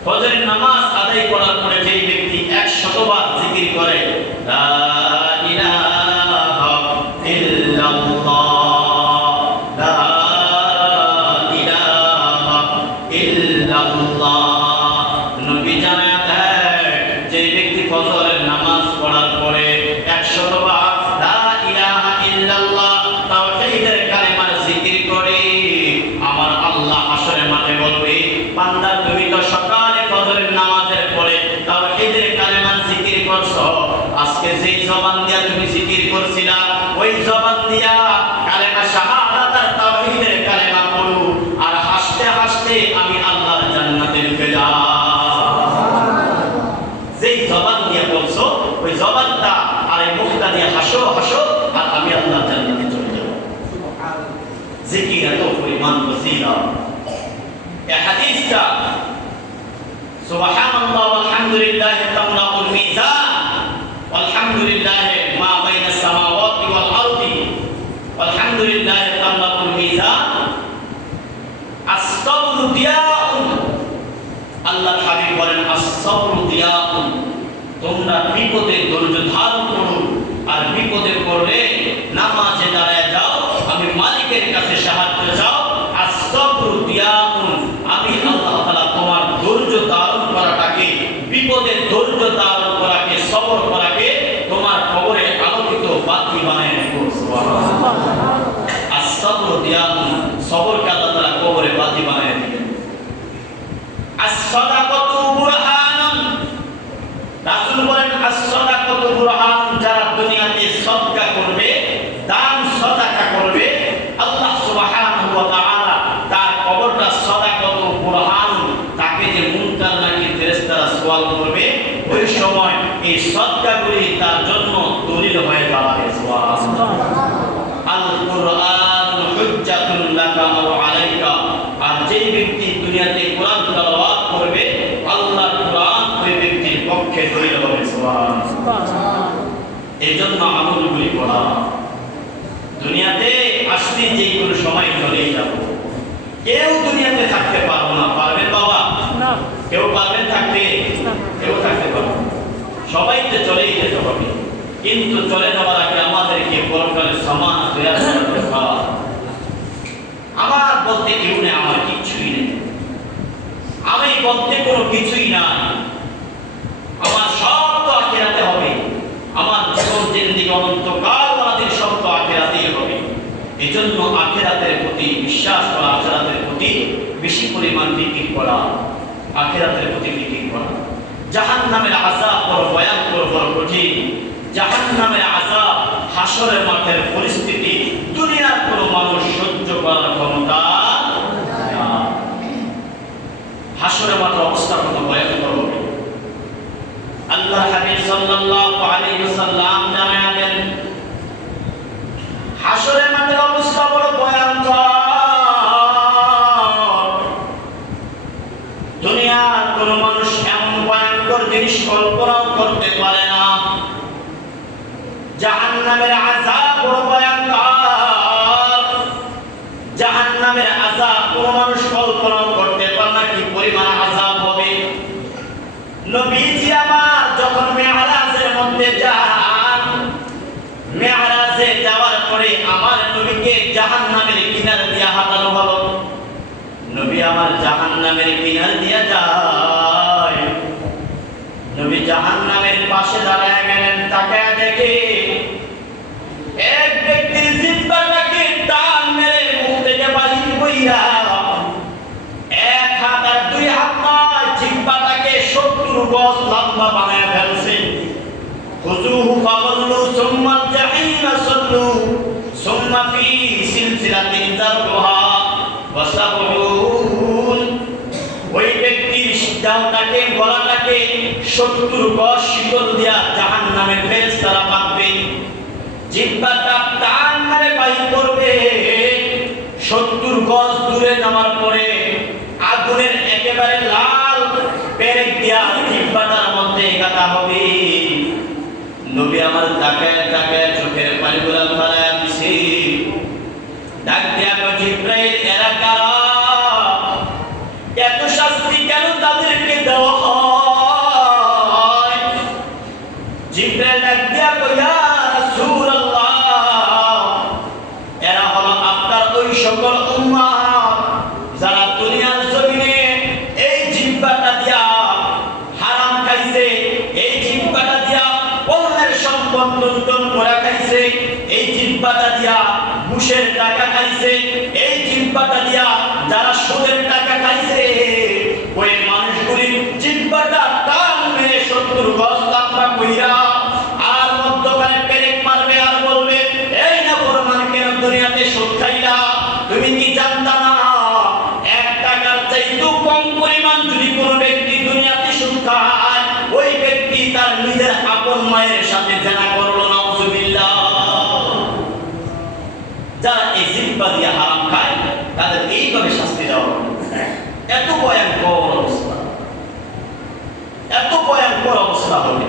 ফজরের নামাজ আদায় করার পরে যেই ব্যক্তি 100 বার জিকির করে লা ইলাহা ইল্লাল্লাহ, লা ইলাহা ইল্লাল্লাহ, নবী জানায় দেয় যেই ব্যক্তি ফজরের নামাজ পড়ার পরে 100 বার লা ইলাহা ইল্লাল্লাহ তাওহীদের কালিমার জিকির করে, আমার আল্লাহ হাসরের মাঠে বলবে বান্দা তুমি তো সকালে ফজরের নামাজের পরে তাওহীদের কালিমার জিকির করছো, আজকে যেই জবান দিয়া তুমি জিকির করছিলা ওই জবান দিয়া কালেমা শাহাদাত আর তাওহীদের কালেমা পড়ো, আর হাসতে হাসতে আমি আল্লাহর জান্নাতে ঢুকে যাও। যেই জবান দিয়া বলছো ওই জবানটা আর এই মুখটা দিয়ে হাসো হাসো আর আমি আল্লাহর জান্নাতে চলে যাব। জিকির এত পরিমাণ ফজিলত। এই হাদিসটা সুবহানাল্লাহ আলহামদুলিল্লাহ তামলাউল মিজান, আলহামদুলিল্লাহ মা বাইনাস সামাওয়াতি ওয়াল আরদি, আলহামদুলিল্লাহ তামলাউল মিজান, আস-সাবরু দিয়াউন। আল্লাহ হাবিব বলেন আস-সাবরু দিয়াউন, তোমরা বিপদে ধৈর্য ধারণ করো, আর বিপদে পড়লে নামাজে দাঁড়ায় যাও, আমি মালিকের কাছে সাহায্য চাও। আস-সাবরু দিয়াউন, আমি আল্লাহ তাআলা তোমার ধৈর্য ধারণ করাটাকে, বিপদে ধৈর্য ধারণ করাকে, সবর করাকে তোমার কবরে আলোকিত বাতি বানায় দেব। সুবহানাল্লাহ, আস-সাবরু দিয়াউন, সবরকে আল্লাহ তাআলা কবরে বাতি বানায় দিবেন। আস-সাদাকাতু বুরহানুন, রাসূল বলেন আস-সাদাকাতু বুরহান, যারা দুনিয়াতে সদকা করবে, দান সাদাকা করবে, আল্লাহ সুবহানাহু ওয়া তাআলা তার কবরটা সাদাকাতু বুরহান, তাকে যে মুনকার নাকির ফেরেশতারা সওয়াল করবে ওই সময় এই সদকাগুলি তার জন্য দলিল হয়ে দাঁড়াবে। সুবহানাল্লাহ, আল কুরআন হুজ্জাতুন লাকা আও আলাইকা, আর যেই ব্যক্তি দুনিয়াতে কোরআন তেলাওয়াত করবে আল্লাহর কোরআন ওই ব্যক্তির পক্ষে দলিল হবে। সুবহানাল্লাহ, এজন্য আমলগুলি করা। দুনিয়াতে আসলে যে কোনো সময় চলেই যাব, কেউ দুনিয়াতে থাকতে পারবো না। পারবেন বাবা? না। কেউ পারবেন থাকতে? না। কেউ থাকতে পারবে না, সবাই তো চলেই যেতে হবে। কিন্তু চলে যাওয়ার আগে আমাদেরকে পরকালের সমান তৈরি করতে হবে। আমার বলতে কেউ নেই, আমার কিছুই নেই, আমি বলতে কোনো কিছুই নাই। বেশি পরিমাণ জিকির করা, আখিরাতের প্রতি জিকির করা। জাহান্নামের আযাব বড় ভয়ঙ্কর, বড় কঠিন। জাহান্নামের আযাব, হাসরের মাঠের পরিস্থিতি দুনিয়ার কোনো মানুষ সহ্য করার ক্ষমতা না। হাসরের মাঠের অবস্থা কত ভয়ঙ্কর হবে। আল্লাহ হাবিব সাল্লাল্লাহু আলাইহি ওয়াসাল্লাম জানালেন হাসরের মাঠের অবস্থা বড় ভয়ঙ্কর। দুনিয়ার কোন মানুষ এমন ভয়ঙ্কর জিনিস কল্পনাও করতে পারে না। জাহান্নামের আযাব বড় ভয়ঙ্কর। জাহান্নামের আযাব কোন মানুষ কল্পনাও করতে পারে না কি পরিমাণ আযাব হবে। নবীজি আমার যখন মেরাজের মধ্যে যান, মেরাজে যাওয়ার পরে আমার নবীকে জাহান্নামের কিনার দিয়ে হাঁটানো হলো। নবী আমার জাহান্নামের কিনার দিয়ে যায়। নবী জাহান্নামের পাশে দাঁড়ায় গেলেন, তাকায় দেখে এক ব্যক্তির জিহ্বাটাকে টান মেরে মুখ থেকে বাহির কইরা এক হাত আর দুই হাত নয়, জিহ্বাটাকে 70 গজ লম্বা বানায় ফেলছে। খুযুহু ফাগুল্লু সুম্মা জাহিমা সাল্লু সুম্মা ফি সিলসিলাতিন যারউহা ওয়া সাবউন। ওই ব্যক্তির সিদ্ধাটাকে, গলাটাকে 70 গজ শিকল দিয়া জাহান্নামের ফেরেশতারা বাঁধবে। জিহ্বাটা টান মেরে বাহির করবে। 70 গজ দূরে নামার পরে আগুনের একেবারে লাল পেরেক দিয়া জিহ্বাটার মধ্যে গাঁথা হবে। নবী আমার তাকায় তাকায় চোখের পানিগুলো ফেলায় দিছে। ডাক দিয়া কয়, জিবরাইল, এরা কারা? এত শাস্তি কেন তাদেরকে দেওয়া হয়? জিবরাইল ডাক দিয়া কয়, ইয়া রাসূলুল্লাহ, এরা হলো আপনার ওই সকল উম্মত যারা দুনিয়ার জমিনে এই জিহ্বাটা দিয়া হারাম খাইছে, এই জিহ্বাটা দিয়া অন্যের সম্পদ লুণ্ঠন করে খাইছে, এই জিহ্বাটা দিয়া ঘুষের টাকা খাইছে, এই জিহ্বাটা দিয়া যারা সুদের টাকা খাইছে, ওই মানুষগুলির জিহ্বাটা টান মেরে 70 গজ লম্বা কইরা আর মধ্যখানে পেরেক মারবে আর বলবে, এই না ফরমান, কেন দুনিয়াতে সুদ খাইলা? তুমি কি জানতা না 1 টাকার চাইতেও কম পরিমাণ যদি কোনো ব্যক্তি দুনিয়াতে সুদ খায়, ওই ব্যক্তি তার নিজের আপন মায়ের সাথে জেনা করলো। নাউযুবিল্লাহ। যারা এই জিহ্বা দিয়ে হারাম খায় তাদের এইভাবে শাস্তি দেওয়া হবে। এত ভয়ঙ্কর অবস্থা, এত ভয়ঙ্কর অবস্থা হবে।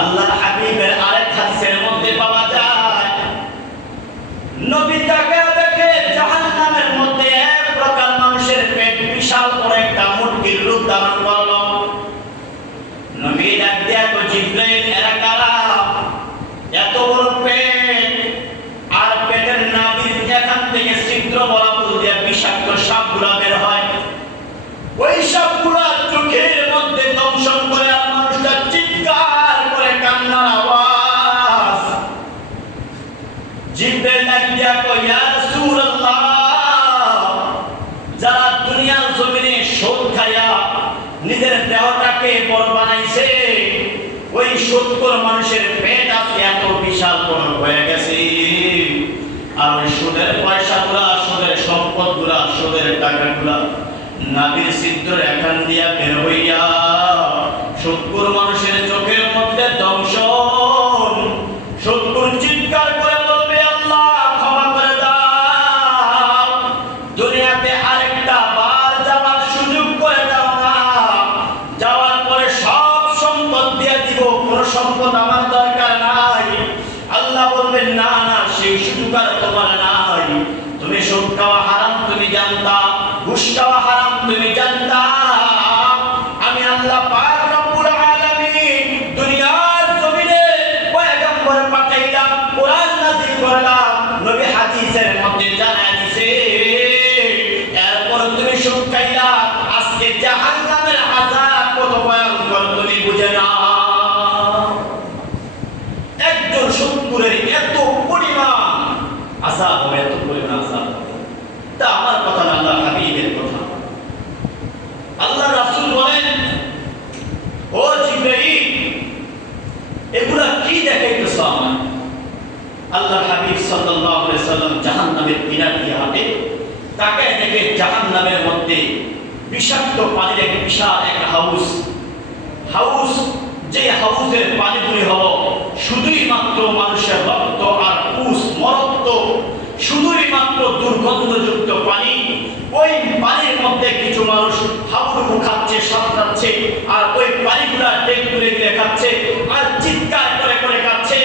আল্লাহর হাবিবের আরেক হাদিসের মধ্যে পাওয়া যায়, নবী তাকায় দেখে জাহান্নামের মধ্যে এক প্রকার মানুষের পেট বিশাল বড় একটা মুরগির রূপ ধারণ করলো। নবী ডাক দিয়া কয়, জিবরাইল, এরা কারা? এত বড় পেট, আর পেটের নাভির এখান থেকে ছিদ্র বরাবর দিয়ে বিষাক্ত সাপগুলা বের হয়। ওই সাপগুলা চোখের মধ্যে দংশন করে আর মানুষটা চিৎকার করে কান্নার আওয়াজ। জিবরাইল ডাক দিয়া কয়, ইয়া রাসূলুল্লাহ, যারা দুনিয়ার জমিনে সুদ খায়া নিজের দেহটাকে বড় বানাইছে, ওই 70 মানুষের পেট আজকে এত বিশাল বড় হয়ে গেছে। আর ওই সুদের পয়সাগুলা, সুদের সম্পদগুলা, সুদের টাকাগুলা নাভির ছিদ্র এখান দিয়া বের হইয়া 70 মানুষের চোখের মধ্যে দংশন। 70 চিৎকার করে বলবে, আল্লাহ ক্ষমা করে দাও, দুনিয়াতে আরেকটা বার যাওয়ার সুযোগ করে দাও না, যাওয়ার পরে সব সম্পদ দিয়ে দিব, কোনো সম্পদ আমার দরকার নাই। আল্লাহ বলবেন, না না, সেই সুযোগ আর তোমার নাই। তুমি সুদ খাওয়া হারাম তুমি জানতা, ঘুষ খাওয়া হারাম তুমি জানতা। আমি আল্লাহ পাক রব্বুল আলামিন দুনিয়ার জমিনে পয়গম্বর পাঠাইলাম, কোরআন নাযিল করলাম, নবী হাদিসের মধ্যে জানায় দিয়েছে, এরপর তুমি সুদ খাইলা। আজকে জাহান্নামের আযাব কত ভয়ঙ্কর তুমি বুঝে না। একজন সুদখোরের এত পরিমাণ আযাব হবে, এত পরিমাণ আযাব হবে। তা আমার কথা না, আল্লাহ ও জিবরাইল, এগুলা কি দেখাইতেছ আমার? আল্লাহ হাবিব সাল্লাল্লাহু আলাইহি সাল্লাম জাহান্নামের কিনার দিয়ে হাঁটে, তাকায় দেখে জাহান্নামের মধ্যে বিষাক্ত পানির এক বিশাল এক হাউস, যে হাউসের পানিগুলি হলো শুধুই মাত্র মানুষের রক্ত আর পুষ মরক্ত, শুধুই মাত্র দুর্গন্ধযুক্ত পানি। ওই পানির মধ্যে কিছু মানুষ হাবুডুবু খাচ্ছে, সাঁতরাচ্ছে, আর ওই পানিগুলা ডেক তুলে গিয়ে খাচ্ছে আর চিৎকার করে করে খাচ্ছে।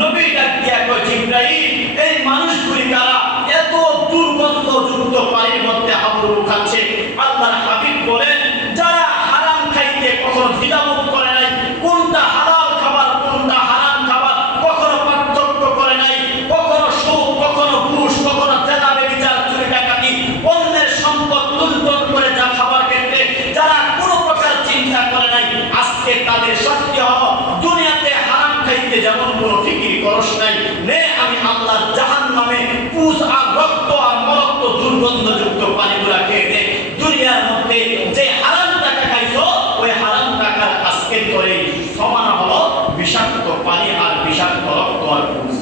নবী ডাক দিয়া কয়, জিবরাইল, এই মানুষগুলি কারা? এত দুর্গন্ধযুক্ত পানির মধ্যে হাবুডুবু খাচ্ছে। আল্লাহর হাবিব বলেন, যারা হারাম খাইতে কখনো দ্বিধাবোধ করে নাই, কোনটা হালাল খাবার কোনটা হারাম খাবার কখনো পার্থক্য করে নাই, কখনো সুদ, কখনো ঘুষ, কখনো জেনা, ব্যভিচার, চুরি, ডাকাতি, অন্যের সম্পদ লুণ্ঠন করে যা খাবার খেতে যারা কোনো প্রকার চিন্তা করে নাই, আজকে তাদের শাস্তি হলো দুনিয়াতে হারাম খাইতে যেমন কোনো ফিকির করস নাই, নে আমি আল্লাহর জাহান্নামে পুষ আর রক্ত আর মরক্ত দুর্গন্ধযুক্ত পানিগুলা খেয়ে দে। দুনিয়ার মধ্যে যে হারাম টাকা খাইছো, ওই হারাম টাকার আজকে করে সমান হলো বিষাক্ত পানি আর বিষাক্ত রক্ত আর পুষ।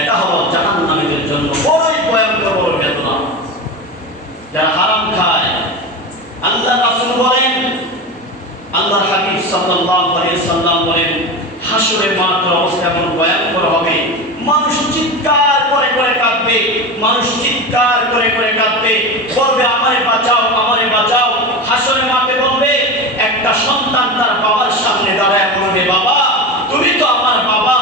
এটা হলো জাহান্নামীদের জন্য বড়ই ভয়ঙ্কর বড় বেদনা, যারা হারাম খায়। আল্লাহ রাসূল বলেন, আল্লাহর হাবিব সাল্লাল্লাহু আলাইহি সাল্লাম বলেন, হাসরের মাঠের অবস্থা এমন ভয়ঙ্কর হবে, মানুষ চিৎকার করে করে কাঁদবে, মানুষ চিৎকার করে করে কাঁদবে, বলবে আমারে বাঁচাও, আমারে বাঁচাও। হাসরের মাঠে বলবে, একটা সন্তান তার বাবার সামনে দাঁড়ায় বলবে, বাবা তুমি তো আমার বাবা,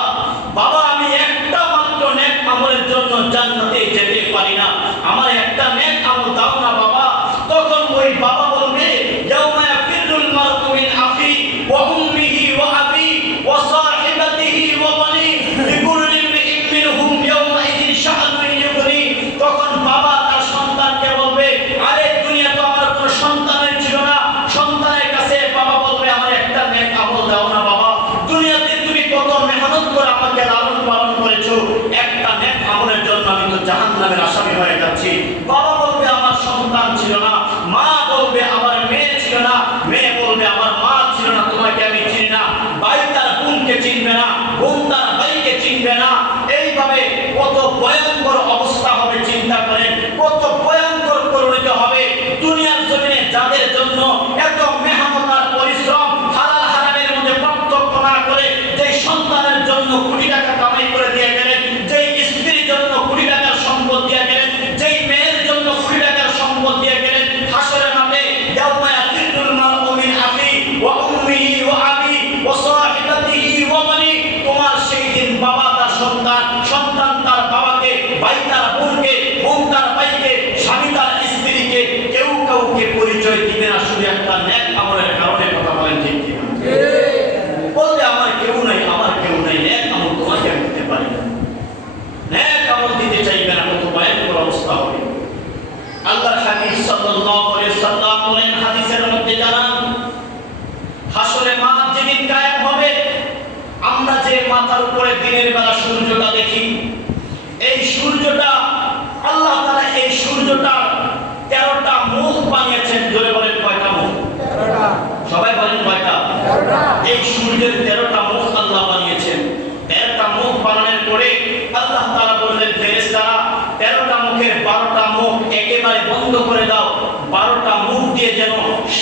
বাবা আমি একটা মাত্র নেক আমলের জন্য জান্নাতে যেতে পারি না, আমার একটা নেক আমল দাও না বাবা। তখন ওই বাবা বলবে, ইয়াউমা ইয়াফিরুল মারউ মিন আখি ওয়া উম্মিহি ওয়া আবি ওয়া সাহিবাতিহি ওয়া বানি লিকুল্লি ইমরিইন মিনহুম ইয়াউমা ইযিন শাআনুন ইউগনি। তখন বাবা তার সন্তানকে বলবে, আরে দুনিয়া তো আমার কোনো সন্তানের ছিল না, সন্তানের কাছে বাবা বলবে, আমার একটা নেক আমল দাও না বাবা, দুনিয়াতে তুমি কত মেহনত করে আমাকে লালন পালন করেছো, একটা নেক আমলের জন্য আমি তো জাহান্নামের আসামি হয়ে যাচ্ছি। বাবা বলবে আমার সন্তান ছিল না, মা বলবে আমার মেয়ে ছিল না, মেয়ে বলবে আমার মা ছিল না, তোমাকে আমি চিনি না, ভাই তার বোনকে চিনবে না, বোন তার ভাইকে চিনবে না। এইভাবে কত ভয়ঙ্কর অবস্থা হবে চিন্তা করেন, কত ভয়ঙ্কর পরিণত হবে। দুনিয়ার জমিনে যাদের জন্য এত মেহনত আর পরিশ্রম, হালাল হারামের মধ্যে পার্থক্য না করে যে সন্তানের জন্য কোটি টাকা কামাই করে দিয়ে গেলেন, যেই স্ত্রীর জন্য কোটি টাকার সম্পদ দিয়ে গেলেন, যেই মেয়ের জন্য কোটি টাকার সম্পদ দিয়ে গেলেন, হাসরের মাঠে ইয়াউমা ইয়াফিরুল মারউ মিন আখি ওয়া উম্মিহি ওয়া আবি ওয়া সাহিবাতিহি ওয়া বানি। তোমার সেই দিন বাবা তার সন্তান, সন্তান তার বাবাকে, ভাই তার বোনকে, বোন তার ভাইকে, স্বামী তার স্ত্রীকে, কেউ কাউকে পরিচয় দিবে না, শুধু একটা নেক আমলের কারণে। কথা বলেন ঠিক কি না? বলতে আমার কেউ নাই, আমার কেউ নাই, নেক আমল তোমাকে আমি দিতে পারি না, নেক আমল দিতে চাইবে না, কত ভয়ঙ্কর অবস্থা হবে। আল্লাহর হাবিব সাল্লাল্লাহু আলাইহি সাল্লাম বলেন, হাদিসের মধ্যে জানান, হাসরে মাঠ যেদিন কায়েম হবে, আমরা যে মাথার উপরে দিনের বেলা সূর্যটা দেখি, এই সূর্যটা আল্লাহ তাআলা এই সূর্যটা 13টা মুখ বানিয়েছেন। জোরে বলেন কয়টা মুখ? 13টা। সবাই বলেন কয়টা? 13টা। এই সূর্যের 13টা মুখ আল্লাহ বানিয়েছেন। 13টা মুখ বানানোর পরে আল্লাহ তাআলা বললেন, ফেরেশতারা 13টা মুখের 12টা মুখ একেবারে বন্ধ করে দাও, 12টা মুখ দিয়ে যেন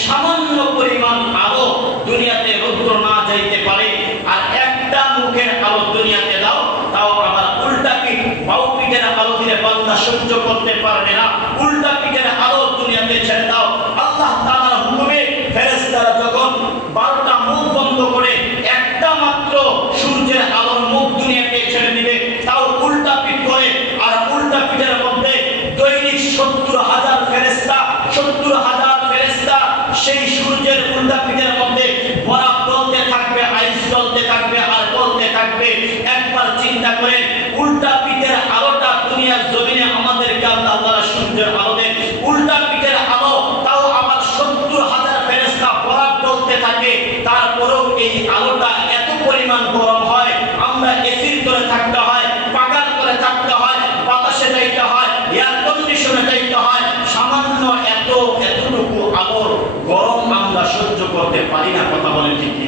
সামান্য পরিমাণ আলো দুনিয়াতে রৌদ্র না যাইতে পারে, আর একটা মুখের আলো দুনিয়াতে দাও, তাও আবার উল্টা পিঠ, বাউ পিঠের আলো দিলে বান্দা সহ্য করতে পারবে না, উল্টা পিঠের আলো দুনিয়াতে ছেড়ে দাও। আল্লাহ তাআলার হুকুমে ফেরেশতারা যখন 12টা মুখ বন্ধ করে একটা মাত্র সূর্যের আলোর মুখ দুনিয়াতে ছেড়ে দিবে, তাও উল্টা পিঠ করে, আর উল্টা পিঠের মধ্যে দৈনিক 70,000 ফেরেশতা, 70,000 ফেরেশতা সেই সূর্যের উল্টা পিঠের মধ্যে বরফ চলতে থাকবে, আইস চলতে থাকবে আর চলতে থাকবে। একবার চিন্তা করেন, উল্টা পিঠের আলোটা দুনিয়ার জমিনে আমাদেরকে আল্লাহ তাআলা সূর্যের আলো দেন, উল্টা পিঠের আলো, তাও আবার 70,000 ফেরেশতা বরফ চলতে থাকে, তারপরেও এই আলোটা এত পরিমাণ গরম হয়, আমরা এসির করে থাকতে হয়, পাকার করে থাকতে হয়, বাতাসে যাইতে হয়, এয়ার কন্ডিশনে যাইতে হয়, সামান্য এতটুকু আলোর গরম আমরা সহ্য করতে পারি না, কথা বলেন ঠিক কি?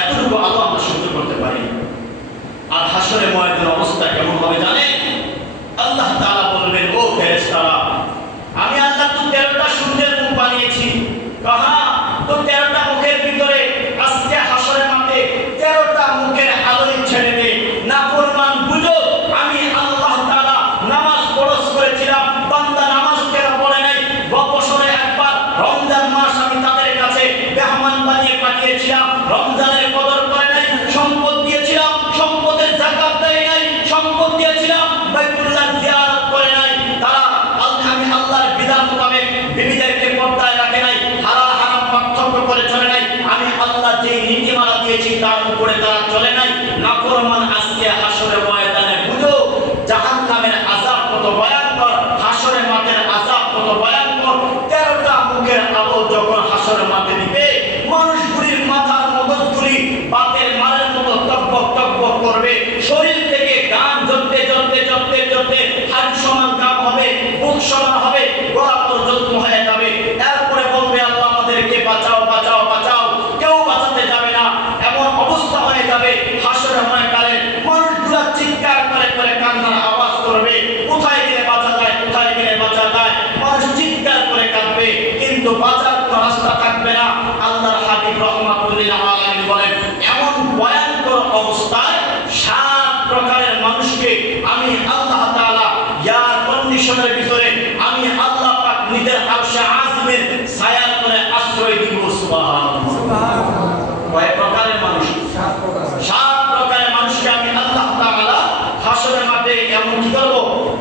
এতটুকু আলো আমরা সহ্য করতে পারি না। আর হাসরের ময়দানের অবস্থা কেমন হবে জানেন? আল্লাহ তাআলা বলবেন, ও ফেরেশতারা, আমি আল্লাহ তো 13টা সূর্যের মুখ বানিয়েছি। কাহা তো 13টা মুখের ভিতরে আজকে হাসরের মাঠে 13টা মুখের আলোই ছেড়ে দে। নাফরমান বুঝো, আমি আল্লাহ তাআলা নামাজ ফরজ করেছিলাম, বান্দা নামাজ কেন পড়ে নাই? গত বছরে একবার রমজান মাস আমি তাদের কাছে মেহমান বানিয়ে পাঠিয়েছিলাম, রমজানের কদর করে নাই, সম্পদ দিয়েছিলাম, সম্পদের যাকাত দেয় নাই, সম্পদ দিয়েছিলাম, বাইতুল্লাহ জিয়ারত করে নাই, তারা আমি আল্লাহর বিধান মোতাবেক বিবিদেরকে পর্দায় রাখে নাই, হালাল হারাম পার্থক্য করে চলে নাই, আমি আল্লাহ যে নীতিমালা দিয়েছি তার উপরে তারা চলে নাই। নাফরমান আজকে হাসরের ময়দানে বুঝো জাহান্নামের আযাব কত ভয়ঙ্কর, হাসরের মাঠের আযাব কত ভয়ঙ্কর। 13টা মুখের আলো যখন হাসরের মাঠে দিবে, মানুষগুলির মাথার মগজগুলি বাতের মারের মতো টকবক টকবক করবে, শরীর থেকে গান জ্বলতে জ্বলতে জ্বলতে জ্বলতে হাড় সমান গাম হবে, বুক সমান হবে, গলা পর্যন্ত হয়ে যাবে। এরপরে বলবে, আল্লাহ আমাদেরকে বাঁচাও বাঁচাও বাঁচাও, কেউ বাঁচাতে যাবে না, এমন অবস্থা হয়ে যাবে। হাসরের ময়দানে মানুষগুলা চিৎকার করে করে কান্নার আওয়াজ করবে, কোথায় গেলে বাঁচা যায়, কোথায় গেলে বাঁচা যায়, মানুষ চিৎকার করে কাঁদবে, কিন্তু বাঁচার কোনো রাস্তা থাকবে না। আল্লাহর হাবিব রাহমাতুল্লিল আলামিন বলেন, এমন ভয়ঙ্কর অবস্থায় 7 প্রকারের মানুষকে আমি আল্লাহ তাআলা এয়ার কন্ডিশনের ভিতরে আমি আল্লাহ পাক নিজের আরশে আজিমের ছায়ার তলে আশ্রয় দিব। সুবহানাল্লাহ। কয় প্রকারের মানুষ? 7 প্রকারের মানুষকে আমি আল্লাহ তাআলা হাসরের মাঠে এমন কি করব,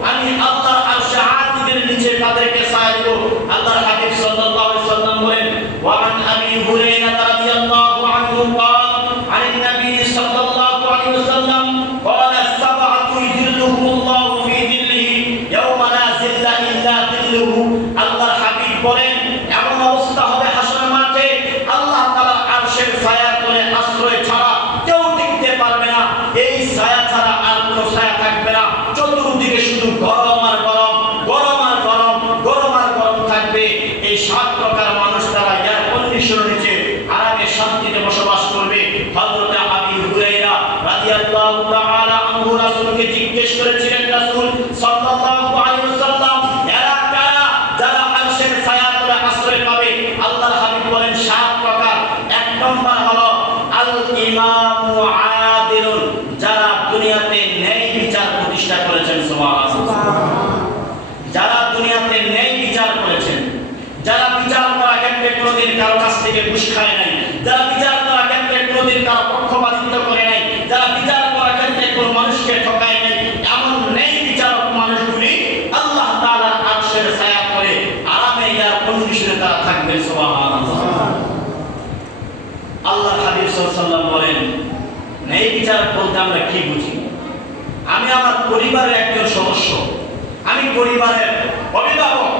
আমি আল্লাহর আরশে আজিমের নিচে তাদেরকে ছায়া দিব। আল্লাহর হাবিব সাল্লাল্লাহু আলাইহি ওয়াসাল্লাম বলেন, ওয়া মান আবি হুরায়রা রাদিয়াল্লাহু আনহু قال عن النبي صلى الله عليه وسلم قال سبعة يظلهم الله في ظله يوم لا ظل إلا ظله। আল্লাহর হাবিব বলেন, এমন অবস্থা হবে হাসরের মাঠে আল্লাহ তাআলার আরশের ছায়া তলে আশ্রয় ছাড়া কেউ টিকতে পারবে না, এই ছায়া ছাড়া আর কোনো ছায়া থাকবে না, চতুর্দিকে শুধু গরম আর গরম, গরম আর গরম, গরম আর গরম থাকবে। এই 7 প্রকার মানুষ তারা এয়ার কন্ডিশনের নিচে আরামে শান্তিতে বসবাস করবে। হযরত আবু হুরায়রা রাদিয়াল্লাহু তাআলা আনহু রাসূলকে জিজ্ঞেস করেছিলেন, রাসূল সাল্লাল্লাহু আলাইহি ওয়াসাল্লাম, এরা কারা যারা আরশের ছায়ার তলে আশ্রয় পাবে? আল্লাহর হাবিব বলেন 7 প্রকার। 1 নম্বর হলো আল ইমামু আদিলুন, যারা দুনিয়াতে ন্যায় বিচার প্রতিষ্ঠা করেছেন। সুবহানাল্লাহ। যারা দুনিয়াতে ন্যায় বিচার করেছেন, যারা বিচার করা ক্ষেত্রে কোনোদিন কারো কাছ থেকে ঘুষ খায় নাই, যারা বিচার করা ক্ষেত্রে কোনোদিন কারো পক্ষপাতিত্ব করে নাই, যারা বিচার করা ক্ষেত্রে কোনো মানুষকে ঠকায় নাই, এমন ন্যায় বিচারক মানুষগুলি আল্লাহ তাআলার আরশের ছায়া করে আরামে এয়ার কন্ডিশনে তারা থাকবে। সুবহানাল্লাহ। আল্লাহর হাবিব সাল্লাল্লাহু আলাইহি ওয়াসাল্লাম বলেন, ন্যায় বিচারক বলতে আমরা কি বুঝি? আমি আমার পরিবারের একজন সদস্য, আমি পরিবারের অভিভাবক,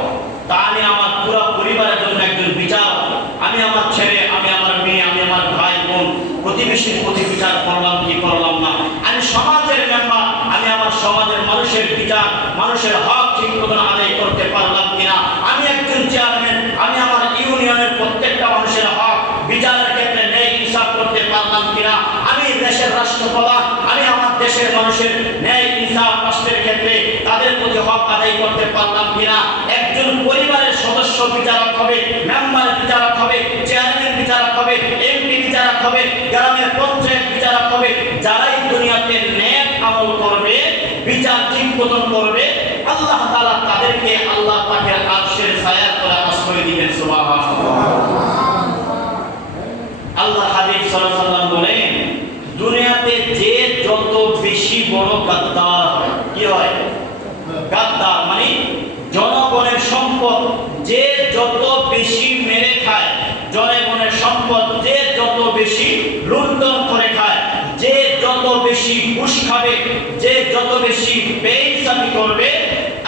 তা আমি আমার পুরো পরিবারের জন্য একজন বিচারক। আমি আমার ছেলে, আমি আমার মেয়ে, আমি আমার ভাই বোন, প্রতিবেশীর প্রতি বিচার করলাম কি করলাম না। আমি সমাজের মেম্বার, আমি আমার সমাজের মানুষের বিচার, মানুষের হক ঠিক মতন আদায় করতে পারলাম কিনা। আমি একজন চেয়ারম্যান, আমি আমার ইউনিয়নের প্রত্যেকটা মানুষের হক বিচারের ক্ষেত্রে ন্যায় ইনসাফ করতে পারলাম কিনা। আমি দেশের রাষ্ট্রপ্রধান, আমি আমার দেশের মানুষের ন্যায় ইনসাফ রাষ্ট্রের ক্ষেত্রে তাদের প্রতি হক আদায় করতে পারলাম কিনা। একজন পরিবারের সদস্য বিচারক হবে, মেম্বার বিচারক হবে, চেয়ারম্যান বিচারক হবে, এমপি বিচারক হবে, গ্রামের পঞ্চায়েত বিচারক হবে। যারাই দুনিয়াতে নেক আমল করবে, বিচার ঠিক মতন করবে, আল্লাহ তাআলা তাদেরকে আল্লাহ পাকের আরশের ছায়ার তলে আশ্রয় দিবেন। সুবহানাল্লাহ। আল্লাহ হাবিব সাল্লাল্লাহু আলাইহি ওয়াসাল্লাম বলেন, দুনিয়াতে যে যত বেশি বড় গাদ্দার হয়, কি হয়? গাদ্দার মানে জনগণের সম্পদ যে যত বেশি মেরে খায়, জনগণের সম্পদ যে যত বেশি লুণ্ঠন করে খায়, যে যত বেশি ঘুষ খাবে, যে যত বেশি বেইনসাফি করবে,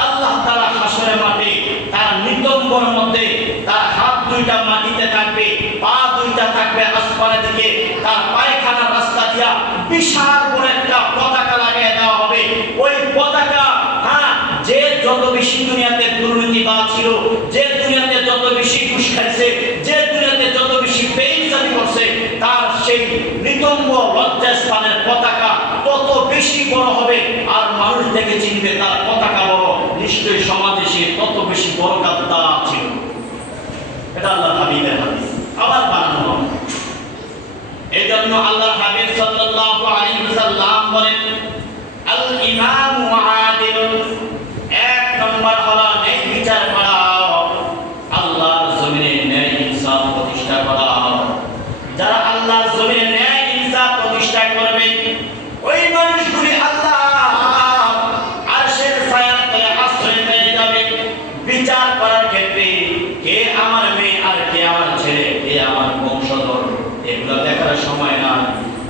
আল্লাহ তাআলা হাসরের মাঠে তার নিতম্বর মধ্যে তার হাত দুইটা মাটিতে থাকবে, পা দুইটা থাকবে আসমানের দিকে, তার পায়খানার রাস্তা দিয়া বিশাল বড় একটা পতাকা লাগিয়ে দেওয়া হবে। ওই পতাকা, যে যত বেশি দুনিয়াতে দুর্নীতিবাজ ছিল, যে দুনিয়াতে যত যত বেশি ঘুষ খাইছে, যে দুনিয়াতে যত বেশি বেইজ্জতি করছে, তার সেই নিতম্ব লজ্জাস্থানের পতাকা তত বেশি বড় হবে, আর মানুষ দেখে চিনবে তার পতাকা বড়, নিশ্চয়ই সমাজে সে তত বেশি বড় গাদ্দার ছিল। এটা আল্লাহর হাবিবের হাদিস, আবার বানানো হবে। এই জন্য আল্লাহর হাবিব সাল্লাল্লাহু আলাইহি ওয়াসাল্লাম বলেন, আল ইমামু আদিলুন, এক নম্বর হলো ন্যায় বিচার করা, আল্লাহর জমিনে ন্যায় ইনসাফ প্রতিষ্ঠা করা। যারা আল্লাহর জমিনে ন্যায় ইনসাফ প্রতিষ্ঠা করবে, ওই মানুষগুলি আল্লাহ আরশের ছায়ার তলে আশ্রয় পেয়ে যাবে। বিচার করার ক্ষেত্রে কে আমার মেয়ে আর কে আমার ছেলে, কে আমার বংশধর, এগুলো দেখার সময় না।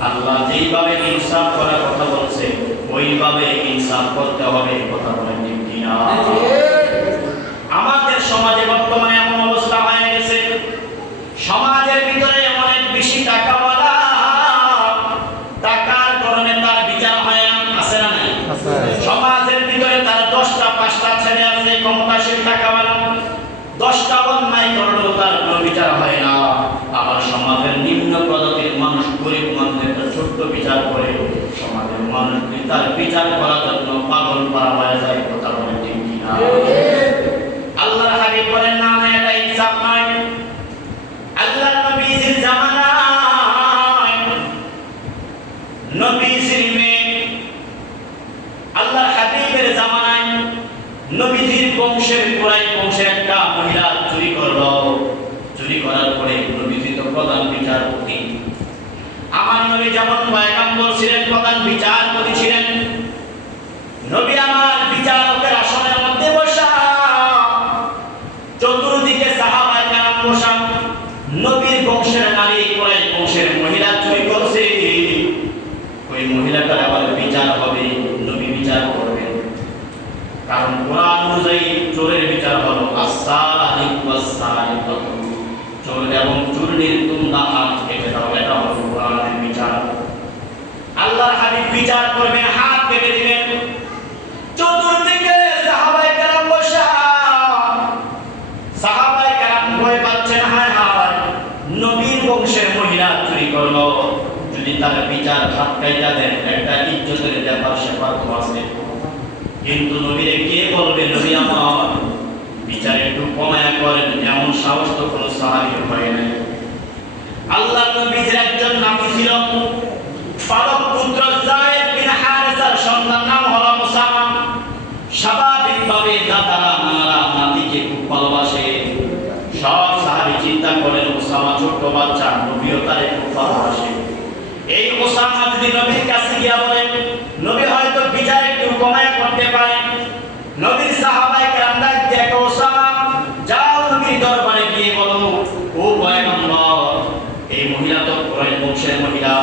আল্লাহ যেইভাবে ইনসাফ করার কথা বলছে ওইভাবে ইনসাফ করতে হবে। কথা বলেন ঠিক কিনা? আমাদের সমাজে বর্তমানে এমন অবস্থা হয়ে গেছে, সমাজের ভিতরে অনেক বেশি টাকাওয়ালা, টাকার কারণে তার বিচার হয় না, আছে না নাই? সমাজের ভিতরে তার 10টা 5টা ছেলে আছে, ক্ষমতাশীল টাকাওয়ালা, 10টা অন্যায় করলেও তার কোনো বিচার হয় না। আবার সমাজের নিম্ন প্রজাতির মানুষ, গরিব মানুষের ছোট্ট বিচার করে, সমাজের মানুষ তার বিচার করার জন্য পাগল পারা হয়ে যায়। কথা বলেন ঠিক কিনা? আল্লাহর হাবিব বলেন, না এটা ইনসাফ নয়। আল্লাহর নবীর জামানায় নবীর মেয়ে, আল্লাহর হাবিবের জামানায় নবীজির বংশের কুরাইশ বংশের একটা মহিলা চুরি করলো। চুরি করার পরে নবীজি তো প্রধান বিচারপতি, আমার নবী যেমন পয়গম্বর ছিলেন, প্রধান বিচারপতি ছিলেন, নবী আমার বিচারকের আসনের মধ্যে বসা, চতুর্দিকে সাহাবায়ে কেরাম বসা। নবীর বংশের নারী কুরাইশ বংশের মহিলা চুরি করছে, ওই মহিলাটার আবার বিচার হবে, নবী বিচার করবেন। কারণ কোরআন অনুযায়ী চোরের বিচার হলো আস-সারিক ওয়াস-সারিকাতু, চোর এবং চুরির তোমরা হাত কেটে দাও, এটা হলো কোরআনের বিচার। আল্লাহর হাবিব বিচার করবেন, হাত কেটে দিবেন। চতুর্দিকে সাহাবায়ে কেরাম বসা, সাহাবায়ে কেরাম ভয় পাচ্ছেন, হায় হায় নবীর বংশের মহিলা চুরি করলো, যদি তার বিচার হাত কাইটা দেন, একটা ইজ্জতের ব্যাপার স্যাপার তো আছে। কিন্তু নবীরে কে বলবে নবী আমার বিচার একটু কমায়া করেন, এমন সাহস তো কোনো সাহাবীর হয় নাই। আল্লাহর নবীর একজন নাতি ছিল, পালক পুত্র যায়েদ বিন হারেসার সন্তান, নাম হলো উসামা। স্বাভাবিকভাবে দাদারা নানারা নাতিকে খুব ভালোবাসে। সব সাহাবী চিন্তা করেন উসামা ছোট বাচ্চা, নবীও তারে খুব ভালোবাসে। এই উসামা যদি নবীর কাছে গিয়া বলেন, নবী হয়তো বিচার একটু কমায় করতে পারেন। নবীর সাহাবায়ে কেরাম দেখো, উসামা যাও নবীর দরবারে গিয়ে বলো, ও পয়গম্বর, এই মহিলা তো কুরাইশ বংশের মহিলা,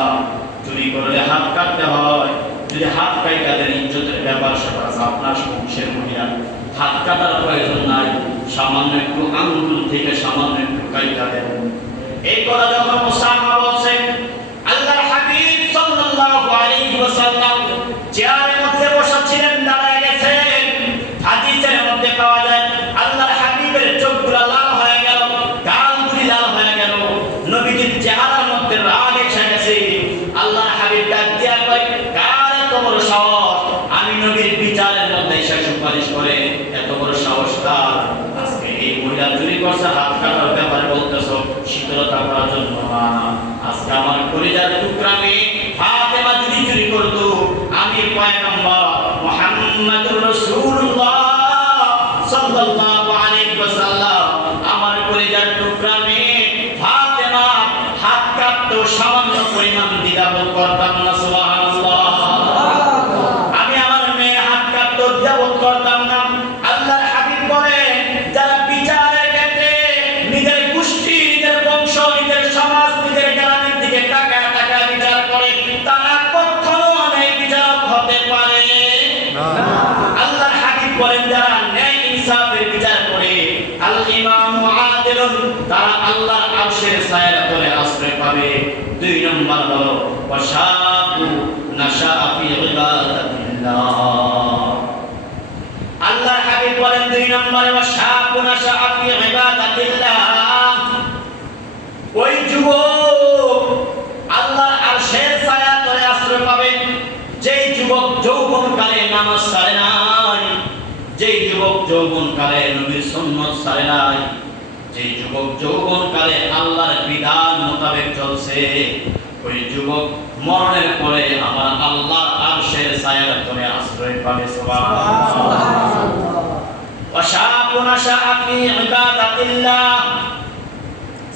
চুরি করলে হাত কাটতে হয়, যদি হাত কাটা দেন ইজ্জতের ব্যাপার স্যাপার, আপনার বংশের মহিলা হাত কাটার প্রয়োজন নাই, সামান্য একটু আঙ্গুল থেকে সামান্য একটু কাটা দেন। এই কথা যখন উসামা বলছেন, আল্লাহর হাবিব সাল্লাল্লাহু আলাইহি ওয়াসাল্লাম চেয়ারের মধ্যে বসা ছিলেন, দাঁড়ায় গেছেন। হাদিসের মধ্যে পাওয়া যায় আল্লাহর হাবিবের চোখগুলো লাল হয়ে গেল, গালগুলি লাল হয়ে গেল, নবীজির চেহারার মধ্যে রাগ এসে গেছে। আল্লাহর হাবিব ডাক দিয়া কয়, কার এত বড় সাহস আমি নবীর বিচারের মধ্যে এসে সুপারিশ করে, এত বড় সাহস কার? আজকে এই মহিলা চুরি করছে, হাত কাটার ব্যাপারে বলতেছো, শীতলতা করার জন্য না। আজকে আমার কলিজার টুকরা মেয়ে ফাতেমা যদি চুরি করতো, আমি পয়গম্বর মুহাম্মদুর রাসূলুল্লাহ সাল্লাল্লাহু আলাইহি ওয়াসাল্লাম আমার কলিজার টুকরা মেয়ে ফাতেমা হাত কাটতো, সামান্য পরিমাণ দ্বিধাবোধ করতাম না। সুবহানাল্লাহ। আমি আমার মেয়ে হাত কাটতো, দ্বিধাবোধ করতাম না। আল্লাহর হাবিব বলেন, যারা বিচারের ক্ষেত্রে নিজের গোষ্ঠী, নিজের বংশ, নিজের সমাজ, নিজের গ্রামের দিকে টাকা টাকা বিচার করে, তারা কখনো অনেক বিচারক হতে পারে না। আল্লাহর হাবিব বলেন, যারা ন্যায় ইনসাফের বিচার করে, আল ইমামু আদিলুন, তারা আল্লাহর আরশের ছায়ার তলে আশ্রয় পাবে। 2 নম্বর হলো ওয়াশাবু নাশা ফি ইবাদাতিল্লাহ, আল্লাহর হাবিব বলেন 2 নম্বরে ওয়াশাবুন শাআ ফি ইবাদাতিল্লাহ, ওই যুবক আল্লাহর আরশের ছায়ার তলে আশ্রয় পাবে যেই যুবক যৌবনকালে নামাজ ছাড়ে নাই, যেই যুবক যৌবনকালে নবীর সুন্নাত ছাড়ে নাই, যেই যুবক যৌবনকালে আল্লাহর বিধান মোতাবেক চলছে, ওই যুবক মরণের পরে আমার আল্লাহর আরশের ছায়ার তলে আশ্রয় পাবে। সুবহানাল্লাহ। ওয়াশাবুন শাআ ফি ইবাদাতিল্লাহ,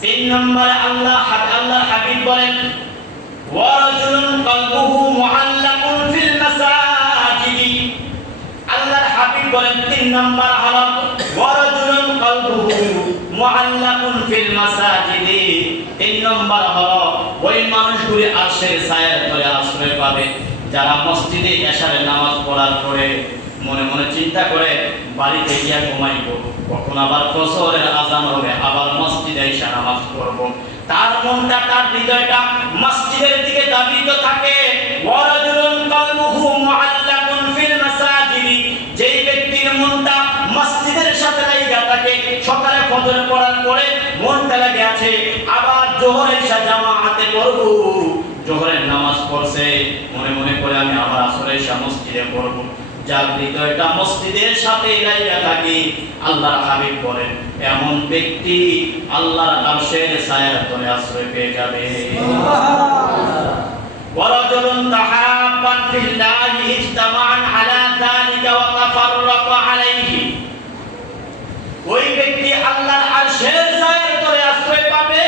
3 নম্বরে আল্লাহর হাবিব বলেন ওয়ারাজুলুন কলবুহু মুআল্লাকুন ফিল মাসাজিদি, আল্লাহর হাবিব বলেন 3 নম্বর হলো ওয়ারাজুলুন কলবুহু মুআল্লাকুন ফিল মাসাজিদি, 3 নম্বর হলো ওই মানুষগুলি আরশের ছায়ার তলে আশ্রয় পাবে যারা মসজিদে এশারের নামাজ পড়ার পরে মনে মনে চিন্তা করে বাড়িতে গিয়া ঘুমাইব, কখন আবার ফজরের আযান হবে, আবার মসজিদে এসে নামাজ পড়ব, তার মনটা তার হৃদয়টা মসজিদের দিকে ধাবিত থাকে। ওয়ারাজুলুন কলবুহু মুআল্লাকুন ফিল মাসাজিদি, যেই ব্যক্তির মনটা মসজিদের সাথে লাগা থাকে, সকালে ফজর পড়ার পরে মনটা লাগে আছে আবার জোহরের সাথে জামাতে পড়ব, জোহরের নামাজ পড়ছে মনে মনে করে আমি আবার আসরের এসে মসজিদে পড়ব, যার হৃদয়টা মসজিদের সাথে লাগা থাকে, আল্লাহর হাবিব বলেন এমন ব্যক্তি আল্লাহর আরশের ছায়ার তলে আশ্রয় পেয়ে যাবে। ওয়ারাজুলুন তাহাব্বান ফিল্লাহি ইজতামান আলা যালিকা ওয়া তাফাররাকা আলাইহি, ওই ব্যক্তি আল্লাহর আরশের ছায়ার তলে আশ্রয় পাবে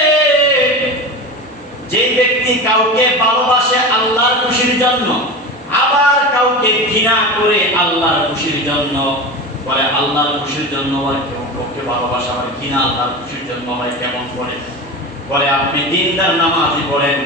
যে ব্যক্তি কাউকে ভালোবাসে আল্লাহর খুশির জন্য, আবার কাউকে ঘৃণা করে আল্লাহর খুশির জন্য। বলে আল্লাহর খুশির জন্য আর কেউ কাউকে ভালোবাসা হয় কিনা আল্লাহর খুশির জন্য হয় কেমন করে? বলে আপনি দিনদার নামাজি পড়েন,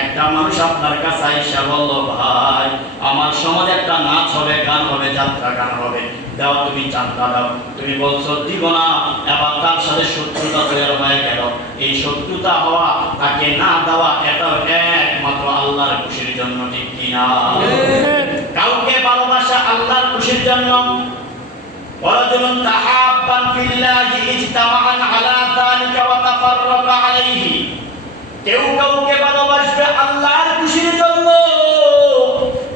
একটা মানুষ আপনার কাছে আইসা বলল ভাই আমার সমাজে একটা নাচ হবে, গান হবে, যাত্রা গান হবে, দাও তুমি চাঁদা দাও, তুমি বলছো দিব না, এবার তার সাথে শত্রুতা তৈরি হয়ে গেল, এই শত্রুতা হওয়া তাকে না দেওয়া এটাও একমাত্র আল্লাহর খুশির জন্য, ঠিক কিনা? কাউকে ভালোবাসা আল্লাহর খুশির জন্য। ওয়ারাজুলুন তাহাব্বান ফিল্লাহি ইজতামান আলা যালিকা ওয়া তাফাররাকা আলাইহি, কেউ কাউকে ভালোবাসবে আল্লাহর খুশির জন্য,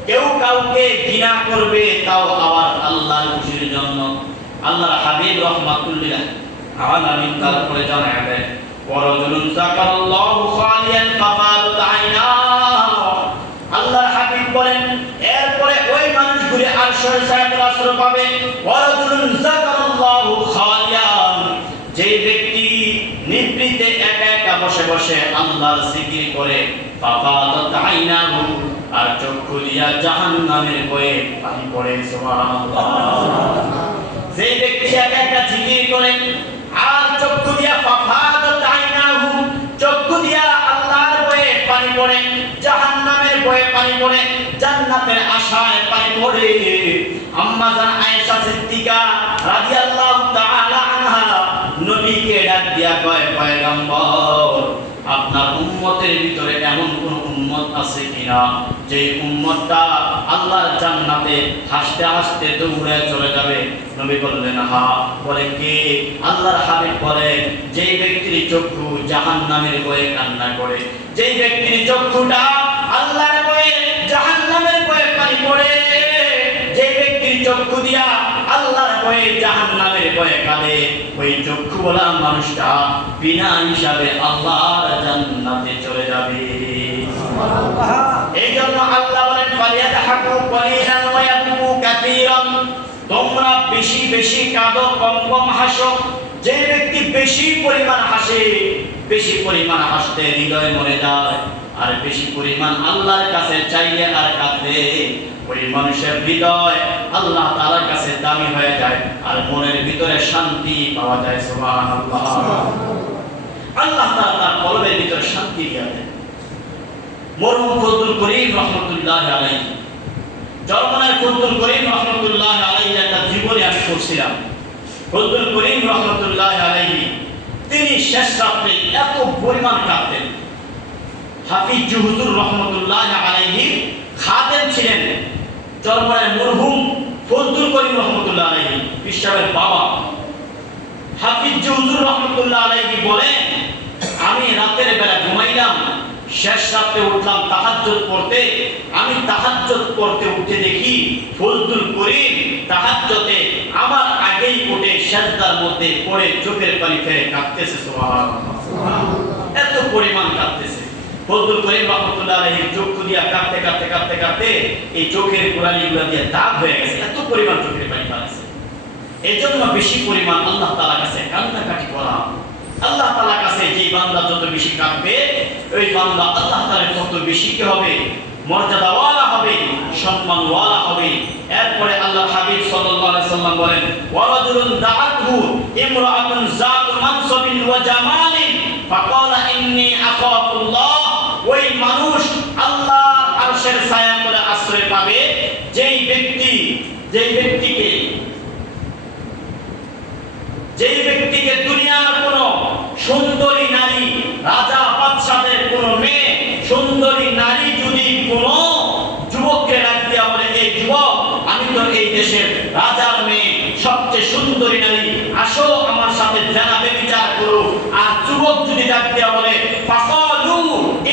কেউ কাউকে ঘৃণা করবে তাও আবার আল্লাহর খুশির জন্য। আল্লাহর হাবিব রাহমাতুল্লাহ আলামিন তারপরে জানাবেন ওয়ারাজুলুন যাকারাল্লাহু খালিয়ান ফাফাদাত আইনাহু, আল্লাহর হাবিব বলেন এরপরে ওই মানুষগুলি আরশের ছায়াতে আশ্রয় পাবে। ওয়ারাজুলুন যাকারাল্লাহু খালিয়ান, যে ব্যক্তি নিভৃতে একা একা বসে বসে আল্লাহর জিকির করে, ফাফাদাত আইনাহু, আর চক্ষু দিয়া জাহান্নামের ভয়ে পানি পড়ে। সুবহানাল্লাহ। যে ব্যক্তি একা একা জিকির করে আর চক্ষু দিয়া ফাফাদাত আইনাহু, চক্ষু দিয়া আল্লাহর ভয়ে পানি পড়ে, জাহান্নামের ভয়ে পানি পড়ে, জান্নাতের আশায় পানি পড়ে। আম্মা জান আয়েশা সিদ্দিকা রাদিয়াল্লাহু তাআলা আনহা নবীকে ডাক দিয়া কয় পয়গম্বর আপনার উম্মতের ভিতরে এমন কোন উম্মত আছে কিনা যে উম্মতটা আল্লাহর জান্নাতে হাসতে হাসতে দৌড়ে চলে যাবে? নবী বললেন হ্যাঁ। বলে কে? আল্লাহর হাবিব বলে যে ব্যক্তির চক্ষু জাহান্নামের ভয়ে কান্না করে, যে ব্যক্তির চক্ষুটা আল্লাহর ভয়ে জাহান্নামের ভয়ে পানি পড়ে, যে ব্যক্তির চক্ষু দিয়া আল্লাহর ভয়ে জাহান্নামের ভয়ে কাঁদে, ওই চক্ষু বলা মানুষটা বিনা হিসাবে আল্লাহর জান্নাতে চলে যাবে। এই জন্য আল্লাহ বলেন ফালিয়াদহাকু কালিলান ওয়া ইয়াবকু কাসীরান, তোমরা বেশি বেশি কাঁদো, কম কম হাসো। যে ব্যক্তি বেশি পরিমাণ হাসে, বেশি পরিমাণ হাসতে হৃদয় মরে যায়, আর বেশি পরিমাণ আল্লাহর কাছে চাইলে আর কাঁদে, ওই মানুষের হৃদয় আল্লাহ তাআলার কাছে দামি হয়ে যায়, আর মনের ভিতরে শান্তি পাওয়া যায়। সুবহানাল্লাহ। আল্লাহ তাআলা তার কলবের ভিতরে শান্তি দিয়ে দেন। মরহুম ফজলুল করিম রাহমাতুল্লাহ আলাইহি, জর্মানের ফজলুল করিম রাহমাতুল্লাহ আলাইহি একটা জীবনী আমি পড়ছিলাম। ফজলুল করিম রাহমাতুল্লাহ আলাইহি তিনি শেষ রাতে এত পরিমাণ কাঁদতেন। হাফিজ হুজুর রাহমাতুল্লাহ আলাইহি খাদেম ছিলেন জর্মানের মরহুম ফজলুল করিম রহমতুল্লাহ আলাইহি পীর সাহেবের বাবা হাফিজ হুজুর রহমতুল্লাহ আলাইহি বলেন, আমি রাতের বেলা ঘুমাইলাম, শেষ রাতে উঠলাম তাহাজ্জুদ পড়তে। আমি তাহাজ্জুদ পড়তে উঠে দেখি ফজলুল করিম তাহাজ্জুদে আমার আগেই উঠে সিজদার মধ্যে পড়ে চোখের পানি ফেলে কাঁদতেছে। সুবহানাল্লাহ, এত পরিমাণ কাঁদতেছে। ফজলুল করিম রহমতুল্লাহ আলাইহি চোখ দিয়া কাঁদতে কাঁদতে কাঁদতে কাঁদতে এই চোখের গোড়ালিগুলো দিয়ে দাগ হয়ে গেছে, এত পরিমাণ চোখের পানি পড়ছে। এজন্য বেশি পরিমাণ আল্লাহ তাআলার কাছে কান্নাকাটি করা। আল্লাহ তাআলার কাছে যে বান্দা যত বেশি কাঁদবে, ওই বান্দা আল্লাহ তাআলার তত বেশি কি হবে, মর্যাদাওয়ালা হবে, সম্মানওয়ালা হবে। এরপরে আল্লাহর হাবিব সাল্লাল্লাহু আলাইহি সাল্লাম বলেন, ওয়ারাজুলুন দাআতহু ইমরাআতুন যাতু মানসাবিন ওয়া জামালিন ফাকালা ইন্নী আখাফুল্লাহ। ওই মানুষ আল্লাহর আরশের ছায়াতলে আশ্রয় পাবে যেই ব্যক্তিকে দুনিয়ার কোন সুন্দরী নারী, রাজা বাদশাদের কোন মেয়ে সুন্দরী নারী যদি কোন যুবককে ডাক দিয়া বলে, এই যুবক, আমি তো এই দেশের রাজার মেয়ে, সবচেয়ে সুন্দরী নারী, আসো আমার সাথে জানা ব্যভিচার করো। আর যুবক যদি ডাক দিয়া বলে, ফাকালু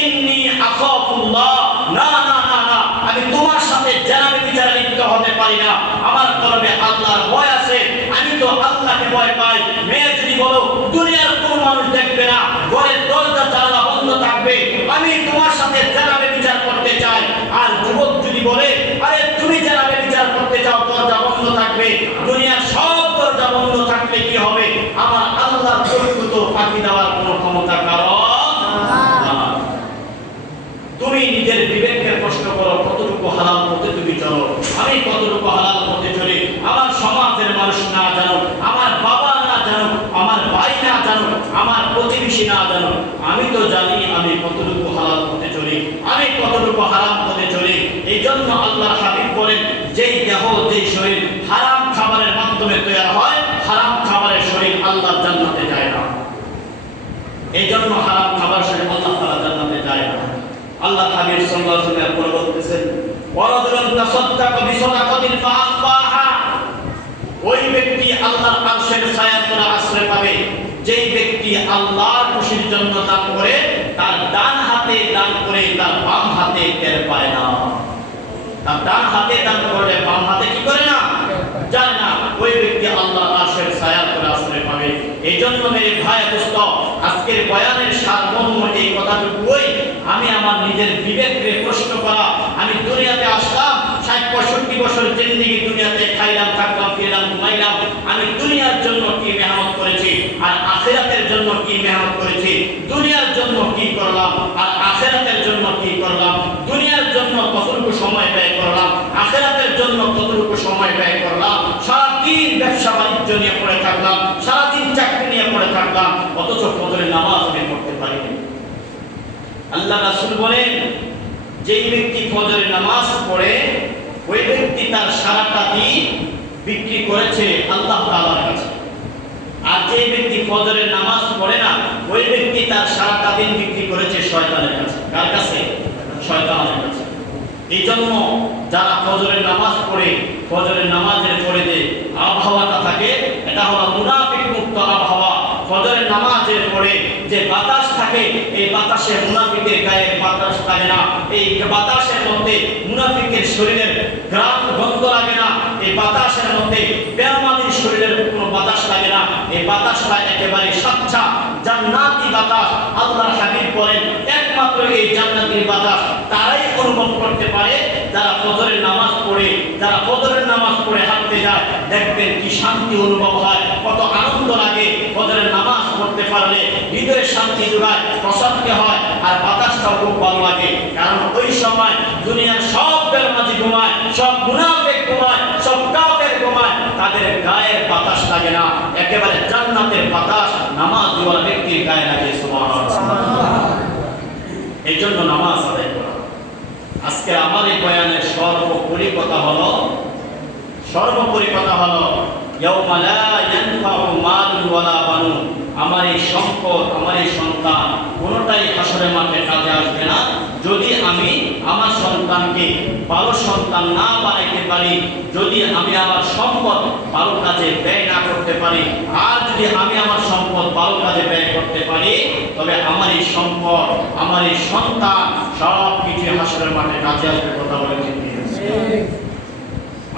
ইন্নী আখাফুল্লাহ, না না না না, আমি তোমার সাথে জানা ব্যভিচারে লিপ্ত হতে পারি না, আমার কলবে আল্লাহর ভয় আছে, আমি তো আল্লাহকে ভয় পাই। মেয়ে যদি বলো, দুনিয়ার কোনো মানুষ দেখবে না, ঘরের দরজা জানালা বন্ধ থাকবে, আমি তোমার সাথে জানা ব্যভিচার করতে চাই। আর যুবক যদি বলে, আরে তুমি জানা ব্যভিচার করতে চাও, দরজা বন্ধ থাকবে, দুনিয়ার সব দরজা বন্ধ থাকলে কি হবে, আমার আল্লাহর প্রকৃত ফাঁকি দেওয়ার কোনো ক্ষমতা কারো না। তুমি নিজের বিবেককে প্রশ্ন করো, কতটুকু হালাল পথে তুমি চলো, আমি কতটুকু হালাল পথে চলি। আমার সমাজের মানুষ না জানো, আমার বাবা না জানো, আমার ভাই না জানো, আমার প্রতিবেশী না জানো, আমি তো জানি আমি কতটুকু হালাল পথে চলি, আমি কতটুকু হারাম পথে চলি। এই জন্য আল্লাহর হাবিব বলেন, যেই দেহ, যেই শরীর হারাম খাবারের মাধ্যমে তৈরি হয়, হারাম খাবারের শরীর আল্লাহর জান্নাতে যায় না। এই জন্য হারাম খাবার শরীর আল্লাহ তাআলা জান্নাতে যায় না। আল্লাহ হাবিব সাল্লাল্লাহু আলাইহি ওয়াসাল্লাম পরে বলতেছেন, ওয়ারাজুলুন তাসাদদাকা বিসাদাকাতিন ফাআফাহা। ওই ব্যক্তি আল্লাহর আরশের ছায়াতলে আশ্রয় পাবে যেই ব্যক্তি আল্লাহর খুশির জন্য দান করে, তার ডান হাতে দান করে তার বাম হাতে টের পায় না। তার ডান হাতে দান করলে বাম হাতে কি করে না, জানে না, ওই ব্যক্তি আল্লাহর আরশের ছায়াতলে আশ্রয় পাবে। এই জন্য মেরে ভাই দোস্ত, আজকের বয়ানের সারমর্ম এই কথাটুকুই। আমি আমার নিজের বিবেককে প্রশ্ন করা, আমি দুনিয়াতে আসলাম, ৬০-৬৫ বছর জিন্দেগি দুনিয়াতে খাইলাম, থাকলাম, ফিরলাম, ঘুমাইলাম, আমি দুনিয়ার জন্য কি মেহনত করেছি আর আখিরাতের জন্য কি মেহনত করেছি, দুনিয়ার জন্য কি করলাম আর আখিরাতের জন্য কি করলাম, দুনিয়ার জন্য কতটুকু সময় ব্যয় করলাম, আখিরাতের জন্য কতটুকু সময় ব্যয় করলাম। সারাদিন ব্যবসা বাণিজ্য নিয়ে পড়ে থাকলাম, সারাদিন চাকরি নিয়ে পড়ে থাকলাম, অথচ ফজরের নামাজ আমি পড়তে পারিনি। আল্লাহ রাসূল বলেন, যেই ব্যক্তি ফজরের নামাজ পড়ে, ওই ব্যক্তি তার সারাটা দিন বিক্রি করেছে আল্লাহ তাআলার কাছে। আর যে ব্যক্তি ফজরের নামাজ পড়ে না, ওই ব্যক্তি তার সারাটা দিন বিক্রি করেছে শয়তানের কাছে। কার কাছে? শয়তানের কাছে। এই জন্য যারা ফজরের নামাজ পড়ে, ফজরের নামাজের পরে যে আবহাওয়াটা থাকে, এটা হলো মুনাফিক মুক্ত আবহাওয়া। ফজরের নামাজের পরে যে বাতাস থাকে, এই বাতাসে মুনাফিকের গায়ে বাতাস লাগে না, এই বাতাসের মধ্যে মুনাফিকের শরীরের ঘ্রাণ গন্ধ লাগে না, এই বাতাসের মধ্যে বেঈমানের শরীরের কোনো বাতাস লাগে না, এই বাতাসটা একেবারে স্বচ্ছ জান্নাতি বাতাস। আল্লাহর হাবিব বলেন, একমাত্র এই জান্নাতি বাতাস তারাই অনুভব করতে পারে যারা ফজরের নামাজ পড়ে, যারা ফজরের নামাজ পড়ে হাঁটতে যায়, দেখবেন কি শান্তি অনুভব হয়, কত আনন্দ লাগে। ফজরের নামাজ পড়তে পারলে হৃদয়ে শান্তি জোগায়, প্রশান্তি হয়, আর বাতাসটাও খুব ভালো লাগে। কারণ ওই সময় দুনিয়ার সব বেঈমান ঘুমায়, সব মুনাফিক ঘুমায়, সব কাফের ঘুমায়, তাদের গায়ের বাতাস লাগে না, একেবারে জান্নাতের বাতাস নামাজওয়ালা ব্যক্তির গায়ে লাগে। সুবহানাল্লাহ। এই জন্য নামাজ আদায় করা। আজকে আমার এই বয়ানের সর্বোপরি কথা হলো ইয়াউমা লা ইয়ানফাউ মালুন ওয়ালা বানুন। আমার এই সম্পদ, আমার এই সন্তান কোনটাই হাসরের মাঠে কাজে আসবে না যদি আমি আমার সন্তানকে ভালো সন্তান না বানাইতে পারি, যদি আমি আমার সম্পদ ভালো কাজে ব্যয় না করতে পারি, আর যদি আমি আমার সম্পদ ভালো কাজে ব্যয় করতে পারি, তবে আমার এই সম্পদ, আমার এই সন্তান সব কিছু হাসরের মাঠে কাজে আসবে। কথা বলে ঠিক?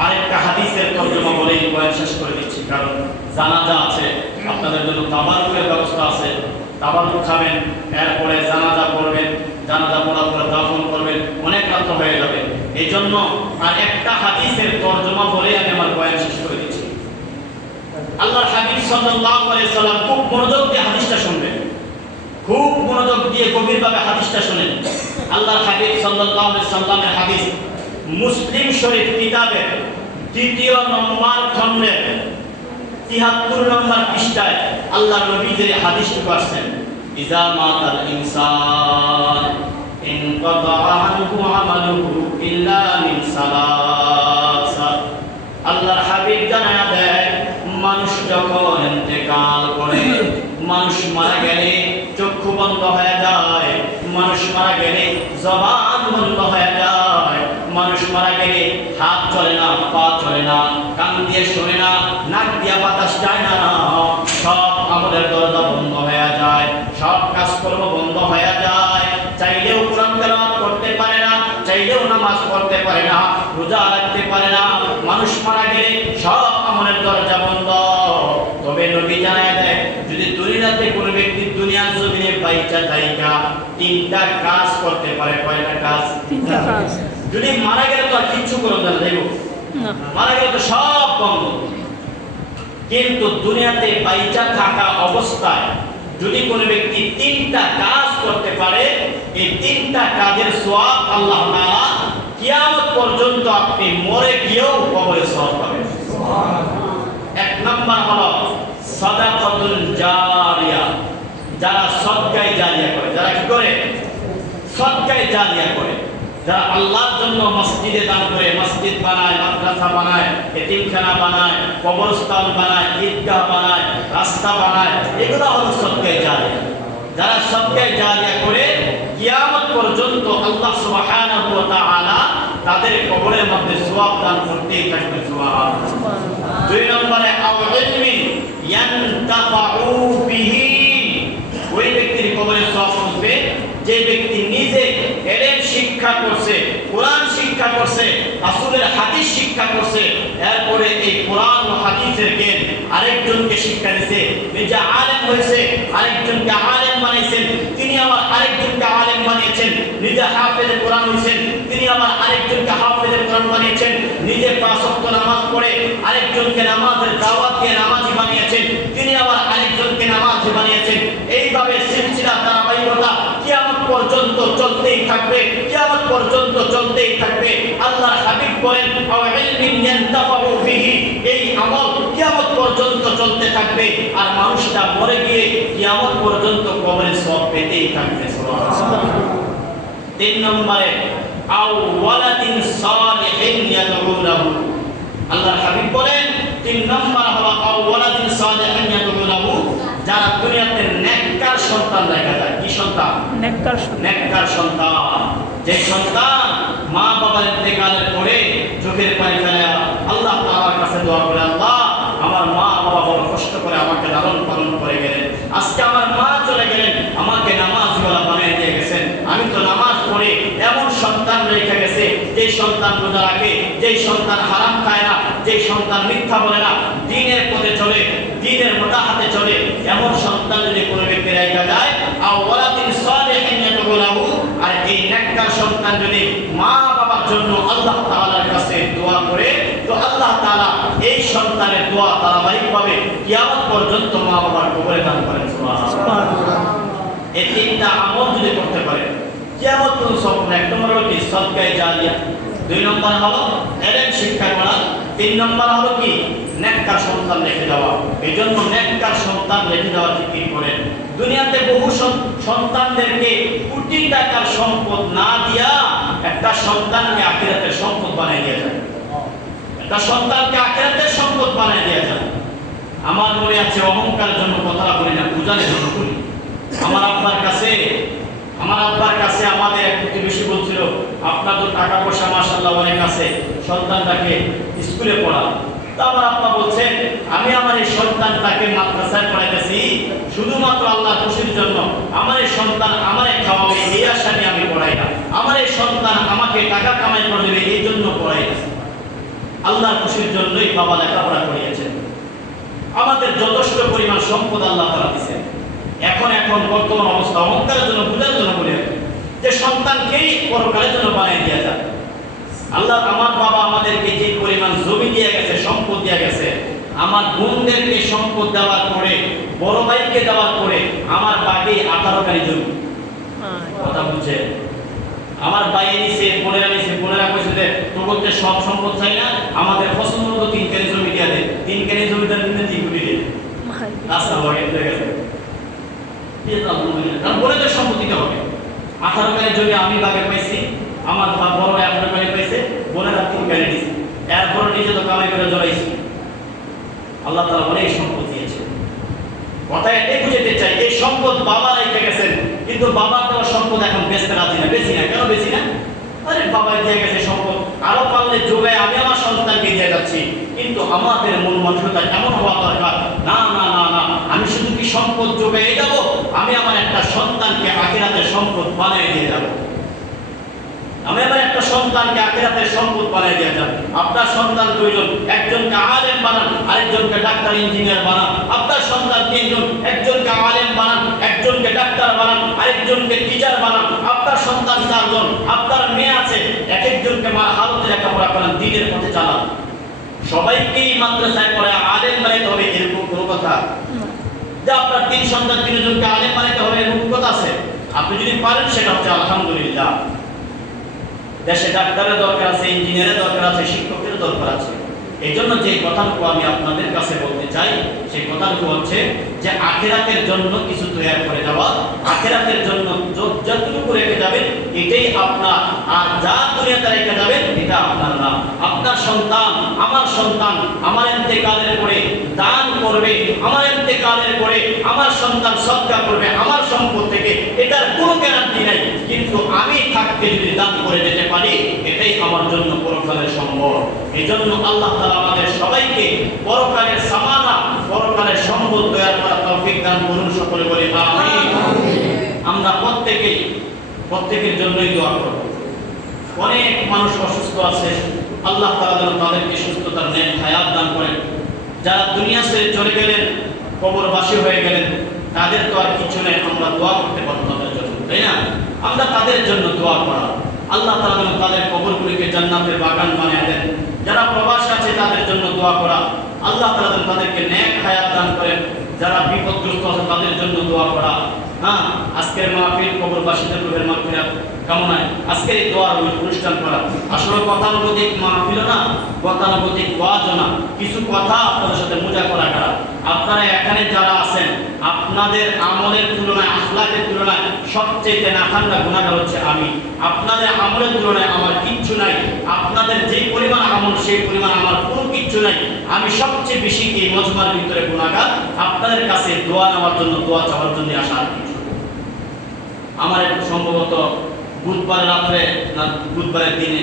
আরেকটা হাদিসের তর্জমা বলেই বয়ান শেষ করে দিচ্ছি, কারণ জানাজা আছে, আপনাদের জন্য তাবারুকের ব্যবস্থা আছে। তাবারুক খাবেন, এরপরে জানাজা পড়বেন, জানাজা পড়ার পরে দাফন করবেন, অনেক রাত হয়ে যাবে। এই জন্য আর একটা হাদিসের তর্জমা বলে আমি আমার বয়ান শেষ করে দিচ্ছি। আল্লাহর হাবিব সাল্লাল্লাহু আলাইহি সাল্লাম খুব মনোযোগ দিয়ে হাদিসটা শুনবেন, খুব মনোযোগ দিয়ে গভীরভাবে হাদিসটা শুনেন। আল্লাহর হাবিব সাল্লাল্লাহু আলাইহি সাল্লামের হাদিস মুসলিম শরীফ কিতাবের 3 নম্বর খণ্ডের 73 নম্বর পৃষ্ঠায় আল্লাহর নবী যে হাদিসটুকু আসছেন, ইজা মাতাল ইনসান ইনকাতা আনহু আমালুহু ইল্লা মিন সালাসা। আল্লাহর হাবিব জানায়া দেয়, মানুষ যখন ইন্তেকাল করে, মানুষ মারা গেলে চক্ষু বন্ধ হয়ে যায়, মানুষ মারা গেলে জবান বন্ধ হয়ে যায়, মানুষ মারা গেলে হাত চলে না, পা চলে না, কান দিয়ে শোনে না, নাক দিয়ে বাতাস যায় না, সব আমাদের দরজা বন্ধ হয়ে যায়, সব কাজকর্ম বন্ধ হয়ে যায়। চাইলেও কোরআন তেলাওয়াত করতে পারে না, চাইলেও নামাজ পড়তে পারে না, রোজা রাখতে পারে না। মানুষ মারা গেলে সব আমলের দরজা বন্ধ। তবে নবী জানায় দেয়, যদি দুনিয়াতে কোনো ব্যক্তি দুনিয়ার জমিনে বাইচা থাইকা 3টা কাজ করতে পারে, কয়টা কাজ? 3টা কাজ। যদি মারা গেলে তো আর কিচ্ছু করবে না, দেখো মারা গেলে তো সব বন্ধ। কিন্তু দুনিয়াতে বাইচা থাকা অবস্থায় যদি কোনো ব্যক্তি 3টা কাজ করতে পারে, এই 3টা কাজের সওয়াব আল্লাহ তাআলা কিয়ামত পর্যন্ত আপনি মরে গিয়েও কবরে সওয়াব পাবেন। এক নাম্বার হলো সাদাকাতুল জারিয়া। যারা সদকায়ে জারিয়া করে, যারা কি করে? সদকায়ে জারিয়া করে, যারা আল্লাহর জন্য মসজিদে দান করে, মসজিদ বানায়, মাদ্রাসা বানায়, এতিমখানা বানায়, কবরস্থান বানায়, ঈদগাহ বানায়, রাস্তা বানায়, এগুলো হলো সদকায়ে জারিয়া। যারা সদকায়ে জারিয়া করে কিয়ামত পর্যন্ত আল্লাহ সুবহানাহু ওয়া তাআলা তাদের কবরের মধ্যে সওয়াব দান করতেই থাকবে। সুবহানাল্লাহ। 2 নম্বরে আও ইলমিন ইয়ানতাফাউ বিহি। ওই ব্যক্তির কবরে সওয়াব পৌঁছবে যে ব্যক্তি নিজে ইলম শিক্ষা করছে, কোরআন শিক্ষা করছে, রাসূলের হাদিস শিক্ষা করছে, এরপরে এই কোরআন ও হাদিসের জ্ঞান আরেকজনকে শিক্ষা দিয়েছে, নিজে আলেম হয়েছে, আরেকজনকে আলেম বানাইছেন, তিনি আবার আরেকজনকে আলেম বানিয়েছেন, নিজে হাফেজে কোরআন হয়েছেন, তিনি আবার আরেকজনকে হাফেজে কোরআন বানিয়েছেন, নিজে 5 ওয়াক্ত নামাজ পড়ে আরেকজনকে নামাজের দাওয়াত দিয়ে নামাজি বানিয়েছেন, তিনি আবার আরেকজনকে নামাজি বানিয়েছেন। এইভাবে সিলসিলা ধারাবাহিকতা কিয়ামত পর্যন্ত চলতেই থাকবে, কিয়ামত পর্যন্ত চলতেই থাকবে। আল্লাহর হাবিব বলেন, আও ইলমিন ইয়ানতাফাউ বিহি, এই আমল কিয়ামত পর্যন্ত চলতে থাকবে, আর মানুষটা মরে গিয়ে কিয়ামত পর্যন্ত কবরে সওয়াব পেতেই থাকবে। সুবহানাল্লাহ। 3 নম্বরে আও ওয়ালাদিন সালিহিন ইয়াদউ লাহু। আল্লাহর হাবিব বলেন 3 নম্বর হলো আও ওয়ালাদিন সালিহিন ইয়াদউ লাহু, যারা দুনিয়াতে নেককার সন্তান দেখা যায়। কি সন্তান? নেককার সন্তান। নেককার সন্তান, যে সন্তান মা বাবার ইন্তেকালের পরে চোখের পানি ফেলে আল্লাহ তাআলার কাছে দোয়া করে, আল্লাহ আমার মা বাবা বড় কষ্ট করে আমাকে লালন পালন করে গেলেন, আজকে আমার মা চলে গেলেন, আমাকে নামাজওয়ালা বানিয়ে দিয়ে গেছেন, আমি তো নামাজ পড়ে এমন সন্তান রেখে গেছে যে সন্তান রোজা রাখে, যে সন্তান হারাম খায় না, যে সন্তান মিথ্যা বলে না, দ্বীনের পথে চলে, দ্বীনের মুতাহাতে চলে, এমন সন্তান যদি কোনো ব্যক্তি রেখে যায়, আও ওয়ালাদিন সালিহিন ইয়াদউ লাহু, আর এই নেককার সন্তান যদি মা বাবার জন্য আল্লাহ তাআলার কাছে দোয়া করে, তো আল্লাহ তাআলা এই সন্তানের দোয়া ধারাবাহিকভাবে কিয়ামত পর্যন্ত মা বাবার কবরে দান করেন। সুবহানাল্লাহ। এই 3টা আমল যদি করতে পারে কিয়ামত পর্যন্ত সব। 1 নম্বর হলো কি? সদকায়ে জারিয়া। 2 নম্বর হলো ইলম শিক্ষা করা। 3 নম্বর হলো কি? নেককার সন্তান রেখে দেওয়া। এই জন্য নেককার সন্তান রেখে দেওয়া ঠিক করে। দুনিয়াতে বহু সন্তানদেরকে কোটি টাকার সম্পদ না দিয়া একটা সন্তানকে আখিরাতের সম্পদ বানিয়ে দেওয়া যায়। একটা সন্তানকে আখিরাতের সম্পদ বানিয়ে দেওয়া যায়। আমার মনে আছে, অহংকারের জন্য কথাটা বলি না, পূজার জন্য বলি। আমার আব্বার কাছে আমার আব্বার কাছে আমাদের এক প্রতিবেশী বলছিল, আপনার তো টাকা পয়সা মাশাআল্লাহ অনেক আছে, সন্তানটাকে স্কুলে পড়ান। তা আমার আব্বা বলছেন, আমি আমার এই সন্তানটাকে মাদ্রাসায় পড়াইতেছি শুধুমাত্র আল্লাহর খুশির জন্য। আমার এই সন্তান আমারে খাওয়াবে এই আশা নিয়ে আমি পড়াই না। আমার এই সন্তান আমাকে টাকা কামাই করে দেবে এই জন্য পড়াই না। আল্লাহর খুশির জন্যই বাবা লেখাপড়া করিয়েছেন। আমাদের যথেষ্ট পরিমাণ সম্পদ আল্লাহ তাআলা দিয়েছেন। এখন বর্তমান অবস্থা অহংকারের জন্য, বুঝার জন্য বলে যে সন্তানকেই পরকালের জন্য বানিয়ে দেওয়া যায়। আল্লাহ আমার বাবা আমাদেরকে যে পরিমাণ জমি দিয়ে গেছে, সম্পদ দিয়ে গেছে, আমার বোনদেরকে সম্পদ দেওয়ার পরে, বড় ভাইকে দেওয়ার পরে আমার বাকি 18 কানি জমি। কথা বুঝছে? আমার ভাই নিছে, বোনেরা নিছে, বোনেরা কইছে যে তোকে সব সম্পদ চাই না, আমাদের পছন্দ মতো 3 কানি জমি দিয়ে দে। 3 কানি জমিদার নিতে 3 কোটি দিয়ে রাস্তা হয়ে গেছে। কারণ বোনেদের সম্পদ দিতে হবে। 18 কানি জমি আমি বাগে পাইছি, আমার বড় ভাই 18 কানি পাইছে, বোনেরা 3 কানি দিছে। এরপর নিজে তো কামাই করে জড়াইছি। আল্লাহ তাআলা অনেক সম্পদ দিয়েছে। কথা এটাই বুঝাতে চাই, এই সম্পদ বাবা রেখে গেছেন, কিন্তু বাবার দেওয়া সম্পদ এখন বেচতে রাজি না। বেশি না কেন? বেশি না, আরে বাবা দিয়ে গেছে সম্পদ, আরো পারলে যোগায় আমি আমার সন্তানকে দিয়ে যাচ্ছি। কিন্তু আমাদের মন মানসিকতা এমন হওয়া দরকার, না না না না, আমি শুধু কি সম্পদ যোগায় যাব, আমি আমার একটা সন্তানকে আখিরাতের সম্পদ বানিয়ে দিয়ে যাব। আমি আমার একটা সন্তানকে আখিরাতের সম্পদ বানিয়ে দিয়ে যাব। আপনার সন্তান দুইজন, একজনকে আলেম বানান, আরেকজনকে ডাক্তার ইঞ্জিনিয়ার বানান। আপনার সন্তান তিনজন, একজনকে আলেম বানান, একজনকে ডাক্তার বানান, আরেকজনকে টিচার বানান। আপনার সন্তান চারজন, আপনার মেয়ে আছে, এক একজনকে হালতে লেখাপড়া করান, দ্বীনের পথে চালান। সবাইকেই মাদ্রাসায় পড়ে আলেম বানাইতে হবে এরকম কোনো কথা যে আপনার 3 সন্তান 3 জনকে আলেম বানাইতে হবে এরকম কথা আছে? আপনি যদি পারেন সেটা হচ্ছে আলহামদুলিল্লাহ। দেশে ডাক্তারের দরকার আছে, ইঞ্জিনিয়ারের দরকার আছে, শিক্ষকের দরকার আছে। এই জন্য যে কথাটুকু আমি আপনাদের কাছে বলতে চাই, সেই কথাটুকু হচ্ছে যে আখিরাতের জন্য কিছু তৈরি করে যাওয়া, আখিরাতের জন্য যতটুকু রেখে যাবেন এটাই আপনার, আর যা দুনিয়াতে রেখে যাবেন এটা আপনার না। আপনার সন্তান, আমার সন্তান আমার ইন্তেকালের পরে দান করবে, আমার ইন্তেকালের পরে আমার সন্তান সদকা করবে আমার সম্পদ থেকে, এটার কোনো গ্যারান্টি নাই। কিন্তু আমি থাকতে যদি দান করে যেতে পারি এটাই আমার জন্য পরকালের সম্পদ। এই জন্য আল্লাহ তাআলা আমাদের সবাইকে পরকালের সামানা, পরকালের সম্পদ তৈরি করার তৌফিক দান করুন। সকলে বলি আমিন। আমরা প্রত্যেকের জন্যই দোয়া করব। অনেক মানুষ অসুস্থ আছে, আল্লাহ তাআলা যেন তাদেরকে সুস্থতার নেক হায়াত দান করেন। যারা দুনিয়া ছেড়ে চলে গেলেন, কবরবাসী হয়ে গেলেন, তাদের তো আর কিছু নেই, আমরা দোয়া করতে পারবো তাদের জন্য, তাই না? আমরা তাদের জন্য দোয়া করা, আল্লাহ তাআলা যেন তাদের কবরগুলিকে জান্নাতের বাগান বানিয়ে দেন। যারা প্রবাসী আছে তাদের জন্য দোয়া করা, আল্লাহ তাআলা যেন তাদেরকে নেক হায়াত দান করেন। যারা বিপদগ্রস্ত আছে তাদের জন্য দোয়া করা। হ্যাঁ, আজকের মাহফিল কবরবাসীদের রূহের মাগফিরাত কামনায় আজকের এই দোয়ার অনুষ্ঠান করা। আসলে গতানুগতিক মাহফিল না, গতানুগতিক ওয়াজও না, কিছু কথা আপনাদের সাথে মজা করা। আপনারা এখানে যারা আছেন, আপনাদের আমলের তুলনায়, আখলাকের তুলনায় সবচেয়ে নাখান্দা গুনাহগার হচ্ছে আমি। আপনাদের আমলের তুলনায় আমার কিচ্ছু নাই। আপনাদের যে পরিমাণ আমল সেই পরিমাণ আমার কোনো কিচ্ছু নাই। আমি সবচেয়ে বেশি এই মজমার ভিতরে গুনাহগার। আপনাদের কাছে দোয়া নেওয়ার জন্য, দোয়া চাওয়ার জন্য আসা আর কিছু। আমার সম্ভবত বুধবার রাত্রে না বুধবারের দিনে